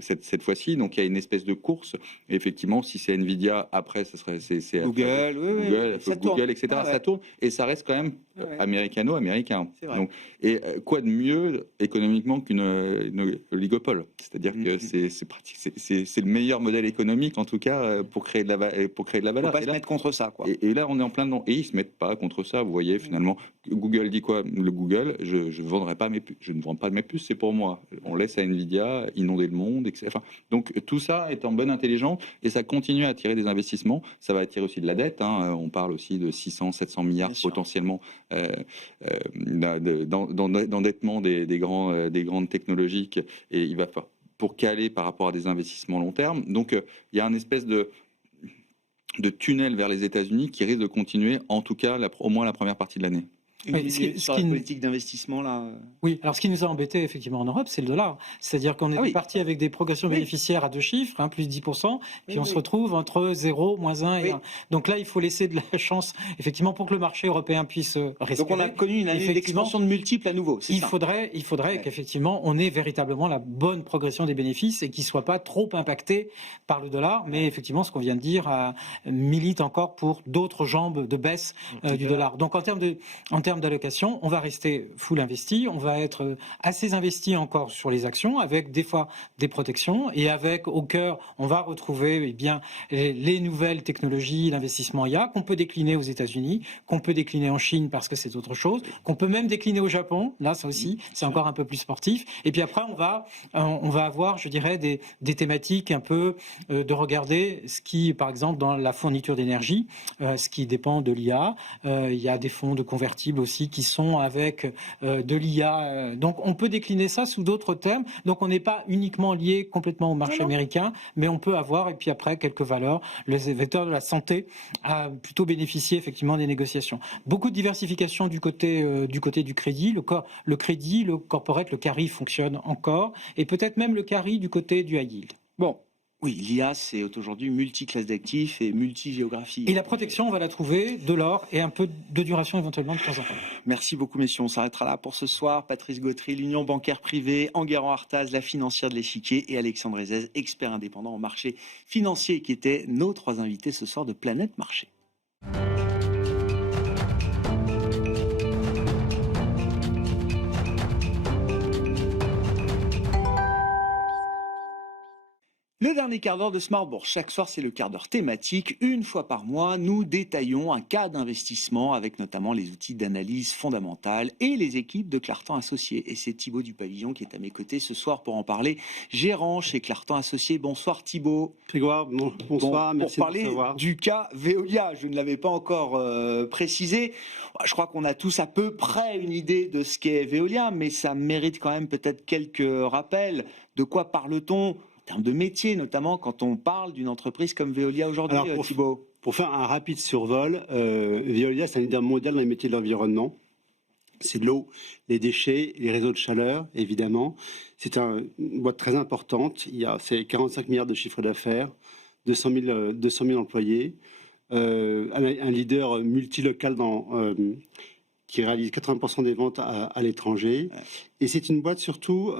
cette fois-ci? Donc il y a une espèce de course. Et effectivement, si c'est Nvidia, après, ce serait Google, Google, etc. Ah ouais. Ça tourne, et ça reste quand même américano-américain. C'est vrai. Donc, et quoi de mieux économiquement qu'une oligopole? C'est-à-dire que c'est pratique, c'est le meilleur modèle économique, en tout cas, pour créer de la valeur. Faut pas se mettre contre ça, quoi. Et là, on est en plein dedans. Et ils se mettent pas contre ça. Vous voyez, finalement, Google dit quoi? Le Google, je ne vendrai pas mes puces. Je ne vends pas mes puces, c'est pour moi. On laisse à Nvidia inonder le monde, etc. Enfin, donc tout ça est en bonne intelligence, et ça continue à attirer des investissements. Ça va attirer aussi de la dette. On parle aussi de 600-700 milliards potentiellement d'endettement des grandes technologiques. Et il va falloir, pour caler par rapport à des investissements long terme. Donc il y a une espèce de tunnel vers les États-Unis qui risque de continuer, en tout cas au moins la première partie de l'année. Sur la politique d'investissement, là. Oui, alors ce qui nous a embêté effectivement en Europe, c'est le dollar. C'est-à-dire qu'on est parti avec des progressions bénéficiaires à deux chiffres, plus 10%, puis on se retrouve entre 0, moins 1 et 1. Donc là, il faut laisser de la chance, effectivement, pour que le marché européen puisse respirer. Donc on a connu une année d'expansion de multiples à nouveau. Il faudrait qu'effectivement, on ait véritablement la bonne progression des bénéfices et qu'ils ne soient pas trop impactés par le dollar. Mais effectivement, ce qu'on vient de dire milite encore pour d'autres jambes de baisse du dollar. Donc en termes d'allocation, on va rester full investi, on va être assez investi encore sur les actions, avec des fois des protections, et avec au cœur, on va retrouver les nouvelles technologies, l'investissement IA, qu'on peut décliner aux États-Unis, qu'on peut décliner en Chine parce que c'est autre chose, qu'on peut même décliner au Japon, là ça aussi, c'est encore un peu plus sportif. Et puis après, on va avoir, je dirais, des thématiques un peu de regarder ce qui, par exemple, dans la fourniture d'énergie, ce qui dépend de l'IA, il y a des fonds de convertibles aussi qui sont avec de l'IA. Donc on peut décliner ça sous d'autres termes. Donc on n'est pas uniquement lié complètement au marché américain, mais on peut avoir, et puis après, quelques valeurs. Le vecteur de la santé a plutôt bénéficié effectivement des négociations. Beaucoup de diversification du côté du crédit. Le crédit, le corporate, le carry fonctionne encore, et peut-être même le carry du côté du high yield. Bon. Oui, l'IA, c'est aujourd'hui multi-classe d'actifs et multi-géographie. Et la protection, on va la trouver, de l'or et un peu de duration éventuellement de temps en temps. Merci beaucoup, messieurs. On s'arrêtera là pour ce soir. Patrice Gautry, l'Union bancaire privée, Enguerrand Artaz, la financière de l'Échiquier, et Alexandre Ezez, expert indépendant en marché financier, qui étaient nos trois invités ce soir de Planète Marché. Le dernier quart d'heure de Smart Bourse. Chaque soir, c'est le quart d'heure thématique. Une fois par mois, nous détaillons un cas d'investissement avec notamment les outils d'analyse fondamentale et les équipes de Clartan Associés. Et c'est Thibaut Dupavillon qui est à mes côtés ce soir pour en parler. Gérant chez Clartan Associés. Bonsoir Thibaut. Grégoire, bonsoir, merci pour parler de recevoir. Du cas Veolia, je ne l'avais pas encore précisé. Je crois qu'on a tous à peu près une idée de ce qu'est Veolia, mais ça mérite quand même peut-être quelques rappels. De quoi parle-t-on en termes de métier, notamment quand on parle d'une entreprise comme Veolia aujourd'hui, Thibaut? Pour faire un rapide survol, Veolia, c'est un leader mondial dans les métiers de l'environnement. C'est de l'eau, les déchets, les réseaux de chaleur, évidemment. C'est une boîte très importante. C'est 45 milliards de chiffre d'affaires, 200 000 employés, un leader multilocal qui réalise 80% des ventes à l'étranger. Et c'est une boîte surtout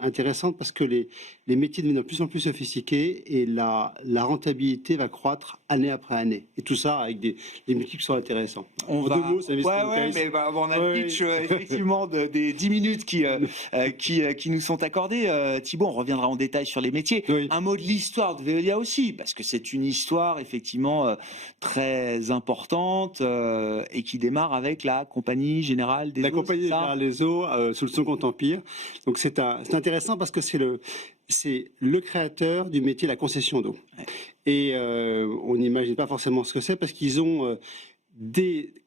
intéressante parce que les métiers deviennent de plus en plus sophistiqués et la rentabilité va croître année après année. Et tout ça avec des multiples qui sont intéressants. On va... 2 mots, ça mais on a le pitch effectivement des 10 minutes qui nous sont accordées. Thibaut, on reviendra en détail sur les métiers. Oui. Un mot de l'histoire de Veolia aussi, parce que c'est une histoire effectivement très importante et qui démarre avec la Compagnie Générale des Eaux. La Compagnie Générale des Eaux, sous le Second Empire. Donc c'est intéressant parce que c'est le créateur du métier de la concession d'eau. Ouais. Et on n'imagine pas forcément ce que c'est parce qu'ils ont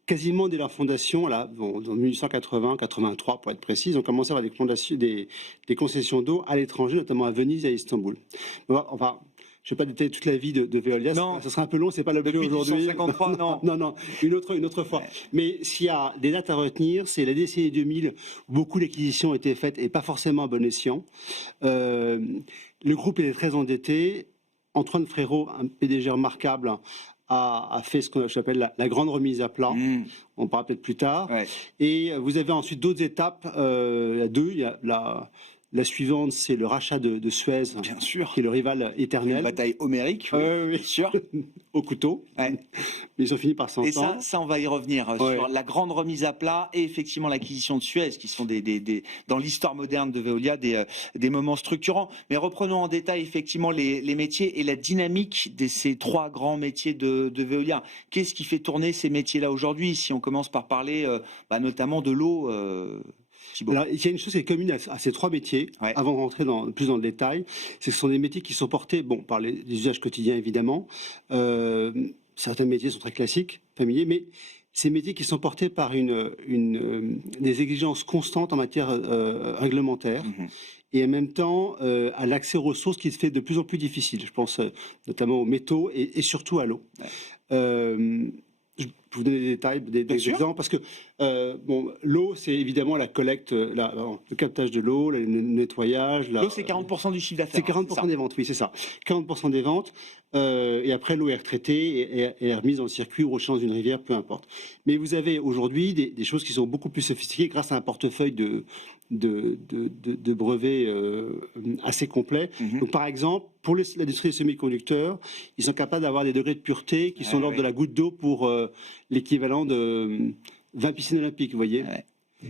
quasiment dès leur fondation, là, en 1880-83 pour être précis, ils ont commencé à avoir des concessions d'eau à l'étranger, notamment à Venise et à Istanbul. Enfin, je ne vais pas détailler toute la vie de Veolia, ça sera un peu long, c'est pas l'objet aujourd'hui. 1953, non, une autre fois. Ouais. Mais s'il y a des dates à retenir, c'est la décennie 2000 où beaucoup d'acquisitions ont été faites et pas forcément à bon escient. Le groupe est très endetté. Antoine Frérot, un PDG remarquable, a fait ce qu'on appelle la grande remise à plat. On parlera peut-être plus tard. Ouais. Et vous avez ensuite d'autres étapes. Il y a deux. Il y a la suivante, c'est le rachat de Suez, Bien sûr. qui est le rival Une éternel. bataille homérique, oui, Oui. bien sûr. Au couteau. Ouais. Mais ils ont fini par Et s'entendre. ça, on va y revenir sur la grande remise à plat et effectivement l'acquisition de Suez, qui sont dans l'histoire moderne de Veolia des moments structurants. Mais reprenons en détail effectivement les métiers et la dynamique de ces trois grands métiers de Veolia. Qu'est-ce qui fait tourner ces métiers-là aujourd'hui? Si on commence par parler notamment de l'eau. Thibaut. Alors, il y a une chose qui est commune à ces trois métiers, Ouais. avant de rentrer plus dans le détail, c'est que ce sont des métiers qui sont portés par les usages quotidiens évidemment. Certains métiers sont très classiques, familiers, mais ces métiers qui sont portés par des exigences constantes en matière réglementaire. Et en même temps à l'accès aux ressources qui se fait de plus en plus difficile. Je pense notamment aux métaux et surtout à l'eau. Ouais. Je peux vous donner des détails, des exemples, parce que l'eau, c'est évidemment la collecte, le captage de l'eau, le nettoyage. L'eau, c'est 40% du chiffre d'affaires. C'est 40% des ventes, oui, c'est ça. 40% des ventes, et après l'eau est retraitée et est remise dans le circuit ou rejetée dans une rivière, peu importe. Mais vous avez aujourd'hui des choses qui sont beaucoup plus sophistiquées grâce à un portefeuille de brevets assez complet. Donc par exemple, pour l'industrie des semi-conducteurs, ils sont capables d'avoir des degrés de pureté qui sont l'ordre de la goutte d'eau pour l'équivalent de 20 piscines olympiques, vous voyez. Ouais.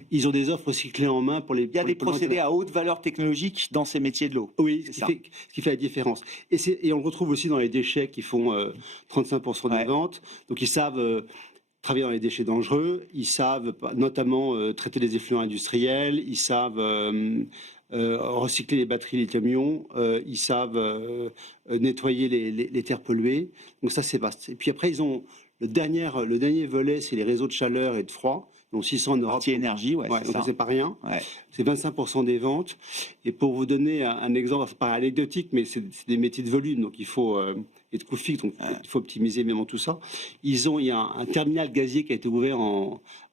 Ils ont des offres aussi clés en main pour les... Il y a des procédés à haute valeur technologique dans ces métiers de l'eau. Oui, ce qui fait la différence. Et on le retrouve aussi dans les déchets qui font 35% des ventes. Donc ils savent travailler dans les déchets dangereux, ils savent notamment traiter les effluents industriels, ils savent recycler les batteries lithium-ion, ils savent nettoyer les terres polluées. Donc ça, c'est vaste. Et puis après, ils ont le dernier volet, c'est les réseaux de chaleur et de froid. Donc 600 en Europe. Partie énergie, donc c'est pas rien. Ouais. C'est 25% des ventes. Et pour vous donner un exemple, c'est pas anecdotique, mais c'est des métiers de volume, donc il faut et de coût fixe, donc il faut optimiser évidemment tout ça. Il y a un terminal gazier qui a été ouvert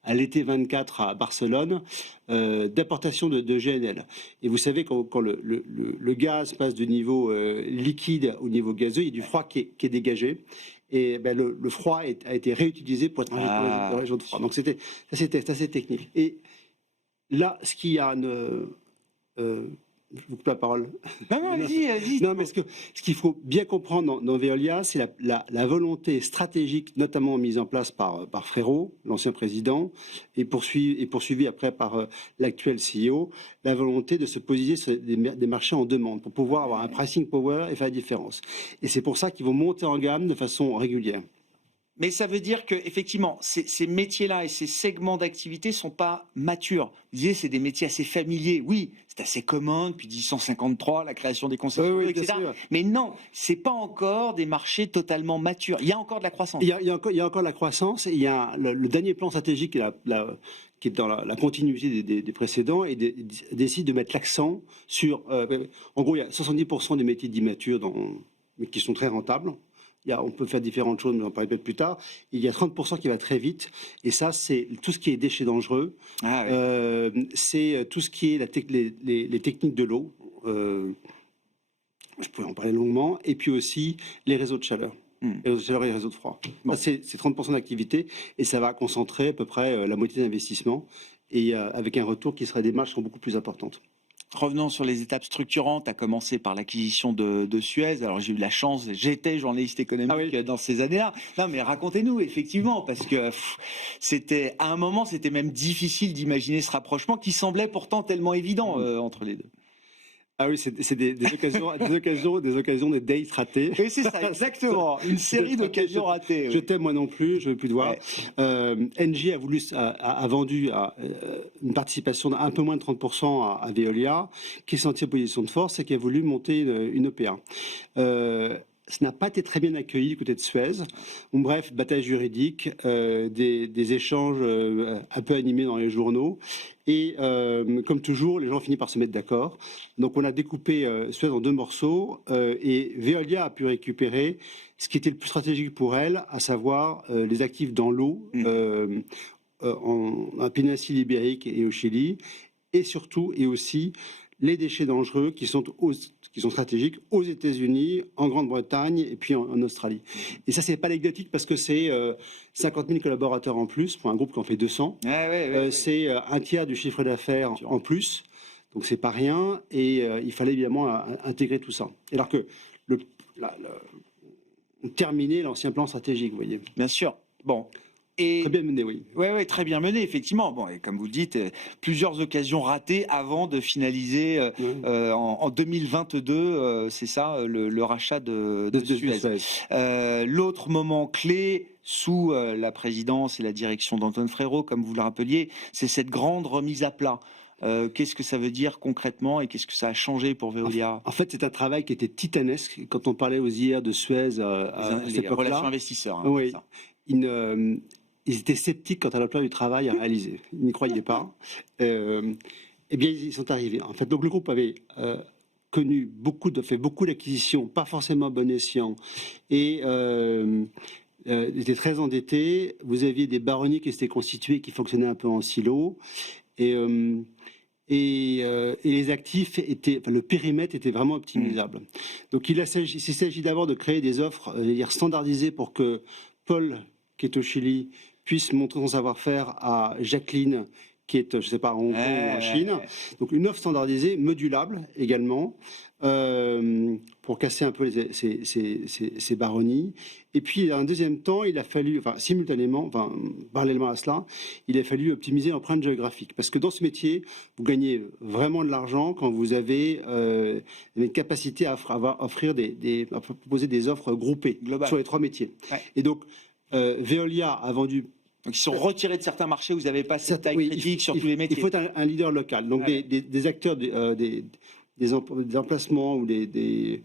à l'été 24 à Barcelone, d'importation de GNL. Et vous savez quand le gaz passe du niveau liquide au niveau gazeux, il y a du froid qui est dégagé. Et le froid a été réutilisé pour être injecté dans les régions de froid. Donc c'était assez technique. Et là, ce qu'il y a je vous coupe la parole. Non, vas-y. Non, mais ce qu'il faut bien comprendre dans Veolia, c'est la volonté stratégique, notamment mise en place par Frérot, l'ancien président, et poursuivi après par l'actuel CEO, la volonté de se positionner sur des marchés en demande pour pouvoir avoir un pricing power et faire la différence. Et c'est pour ça qu'ils vont monter en gamme de façon régulière. Mais ça veut dire que effectivement, ces métiers-là et ces segments d'activité sont pas matures. Vous disiez, c'est des métiers assez familiers. Oui, c'est assez commun depuis 1853, la création des concessions, etc. Mais non, c'est pas encore des marchés totalement matures. Il y a encore de la croissance. Il y a encore de la croissance. Il y a le dernier plan stratégique qui est dans la continuité des précédents et décide de mettre l'accent sur. En gros, il y a 70% des métiers dits matures mais qui sont très rentables. On peut faire différentes choses, mais on en parlera peut-être plus tard. Il y a 30% qui va très vite. Et ça, c'est tout ce qui est déchets dangereux. C'est tout ce qui est les techniques de l'eau. Je pourrais en parler longuement. Et puis aussi les réseaux de chaleur. Les réseaux de chaleur et les réseaux de froid. Bon. C'est 30% d'activité. Et ça va concentrer à peu près la moitié d'investissement. Et avec un retour qui sera des marges qui sont beaucoup plus importantes. Revenons sur les étapes structurantes, à commencer par l'acquisition de Suez. Alors j'ai eu la chance, j'étais journaliste économique dans ces années-là. Non mais racontez-nous effectivement, parce que c'était à un moment, c'était même difficile d'imaginer ce rapprochement qui semblait pourtant tellement évident entre les deux. Ah oui, c'est des occasions, des dates ratées. Oui, c'est ça, exactement. Une série d'occasions ratées. Je t'aime moi non plus, je veux plus te voir. Engie a vendu une participation d'un peu moins de 30% à Veolia, qui est sortie en position de force et qui a voulu monter une OPA. Ça n'a pas été très bien accueilli du côté de Suez. Bref, bataille juridique, des échanges un peu animés dans les journaux. Et comme toujours, les gens finissent par se mettre d'accord. Donc on a découpé Suez en 2 morceaux et Veolia a pu récupérer ce qui était le plus stratégique pour elle, à savoir les actifs dans l'eau en péninsule ibérique et au Chili, et surtout et aussi les déchets dangereux qui sont stratégiques aux États-Unis, en Grande-Bretagne et puis en Australie. Et ça, c'est pas anecdotique parce que c'est 50 000 collaborateurs en plus pour un groupe qui en fait 200. C'est un tiers du chiffre d'affaires en plus. Donc c'est pas rien. Et il fallait évidemment intégrer tout ça. Alors que terminer l'ancien plan stratégique, vous voyez. Bien sûr. Bon. Et très bien mené, oui. Oui, très bien mené, effectivement. Bon, et comme vous le dites, plusieurs occasions ratées avant de finaliser en 2022, c'est ça, le rachat de Suez. L'autre moment clé sous la présidence et la direction d'Antoine Frérot, comme vous le rappeliez, c'est cette grande remise à plat. Qu'est-ce que ça veut dire concrètement et qu'est-ce que ça a changé pour Veolia? En fait, c'est un travail qui était titanesque. Quand on parlait aux IR de Suez à cette époque-là, relations investisseurs. Hein, oui, ils étaient sceptiques quant à l'ampleur du travail à réaliser. Ils n'y croyaient pas. Eh bien, ils sont arrivés. En fait, donc le groupe avait fait beaucoup d'acquisitions, pas forcément bon escient, et était très endetté. Vous aviez des baronnies qui s'étaient constituées, qui fonctionnaient un peu en silo, et les actifs le périmètre était vraiment optimisable. Donc il s'agit d'abord de créer des offres standardisées pour que Paul, qui est au Chili, puisse montrer son savoir-faire à Jacqueline, qui est, je sais pas, en Hong Kong ou en Chine. Donc une offre standardisée, modulable également, pour casser un peu ces baronnies. Et puis, dans un deuxième temps, il a fallu, parallèlement à cela, il a fallu optimiser l'empreinte géographique. Parce que dans ce métier, vous gagnez vraiment de l'argent quand vous avez une capacité à proposer des offres groupées globales sur les 3 métiers. Ouais. Et donc, Veolia a vendu. Donc ils sont retirés de certains marchés, vous n'avez pas cette taille critique sur tous les métiers. Il faut un leader local, donc des acteurs, des emplacements ou des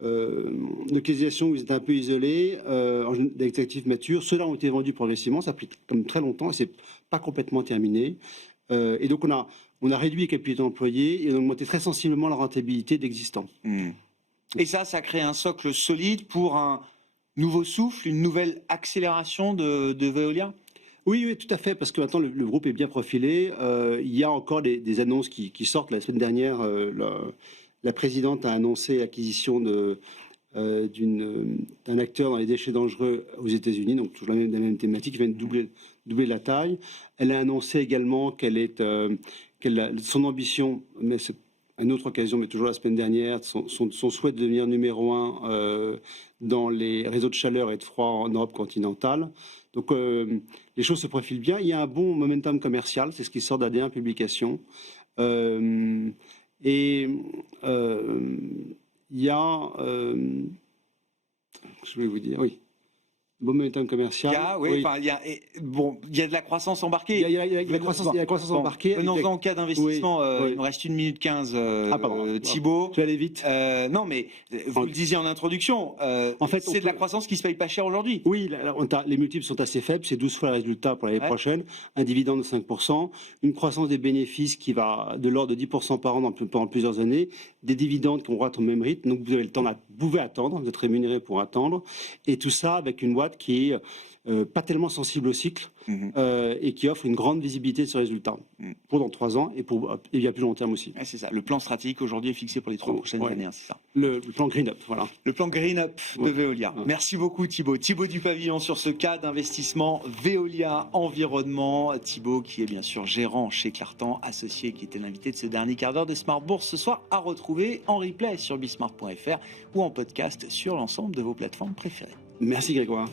localisations où vous êtes un peu isolés, des actifs matures. Ceux-là ont été vendus progressivement, ça a pris comme très longtemps et c'est pas complètement terminé. Et donc on a réduit les capitaux employés et on a augmenté très sensiblement la rentabilité d'existants. Et ça crée un socle solide pour un nouveau souffle, une nouvelle accélération de Veolia? Oui, tout à fait, parce que maintenant le groupe est bien profilé. Il y a encore des annonces qui sortent. La semaine dernière, la présidente a annoncé l'acquisition d'un acteur dans les déchets dangereux aux États-Unis, donc toujours la même thématique, qui vient de doubler la taille. Elle a annoncé également son ambition, mais c'est une autre occasion, mais toujours la semaine dernière, son souhait de devenir numéro 1 dans les réseaux de chaleur et de froid en Europe continentale. Donc les choses se profilent bien. Il y a un bon momentum commercial, c'est ce qui sort d'AD1 Publications. Il y a, je vais vous dire, oui. Bon momentum commercial. Il y a de la croissance embarquée. Il y a la croissance embarquée. Venons-en au cas d'investissement. Il me reste 1 minute 15. Thibault. Tu vas aller vite. Non, mais vous le disiez en introduction. En fait, c'est de la croissance qui se paye pas cher aujourd'hui. Oui, les multiples sont assez faibles. C'est 12 fois le résultat pour l'année prochaine. Un dividende de 5%. Une croissance des bénéfices qui va de l'ordre de 10% par an pendant plusieurs années. Des dividendes qui vont être au même rythme. Donc vous avez le temps, vous pouvez attendre, vous êtes rémunéré pour attendre. Et tout ça avec une boîte qui est pas tellement sensible au cycle et qui offre une grande visibilité de ce résultat pour dans 3 ans et il y a plus long terme aussi. C'est ça. Le plan stratégique aujourd'hui est fixé pour les 3 prochaines années, c'est ça. Le plan Green Up, voilà. Le plan Green Up de Veolia. Merci beaucoup Thibault. Thibault du Pavillon sur ce cas d'investissement Veolia Environnement. Thibault qui est bien sûr gérant chez Clartan, associé, qui était l'invité de ce dernier quart d'heure de Smart Bourse ce soir, à retrouver en replay sur bismart.fr ou en podcast sur l'ensemble de vos plateformes préférées. Merci Grégoire.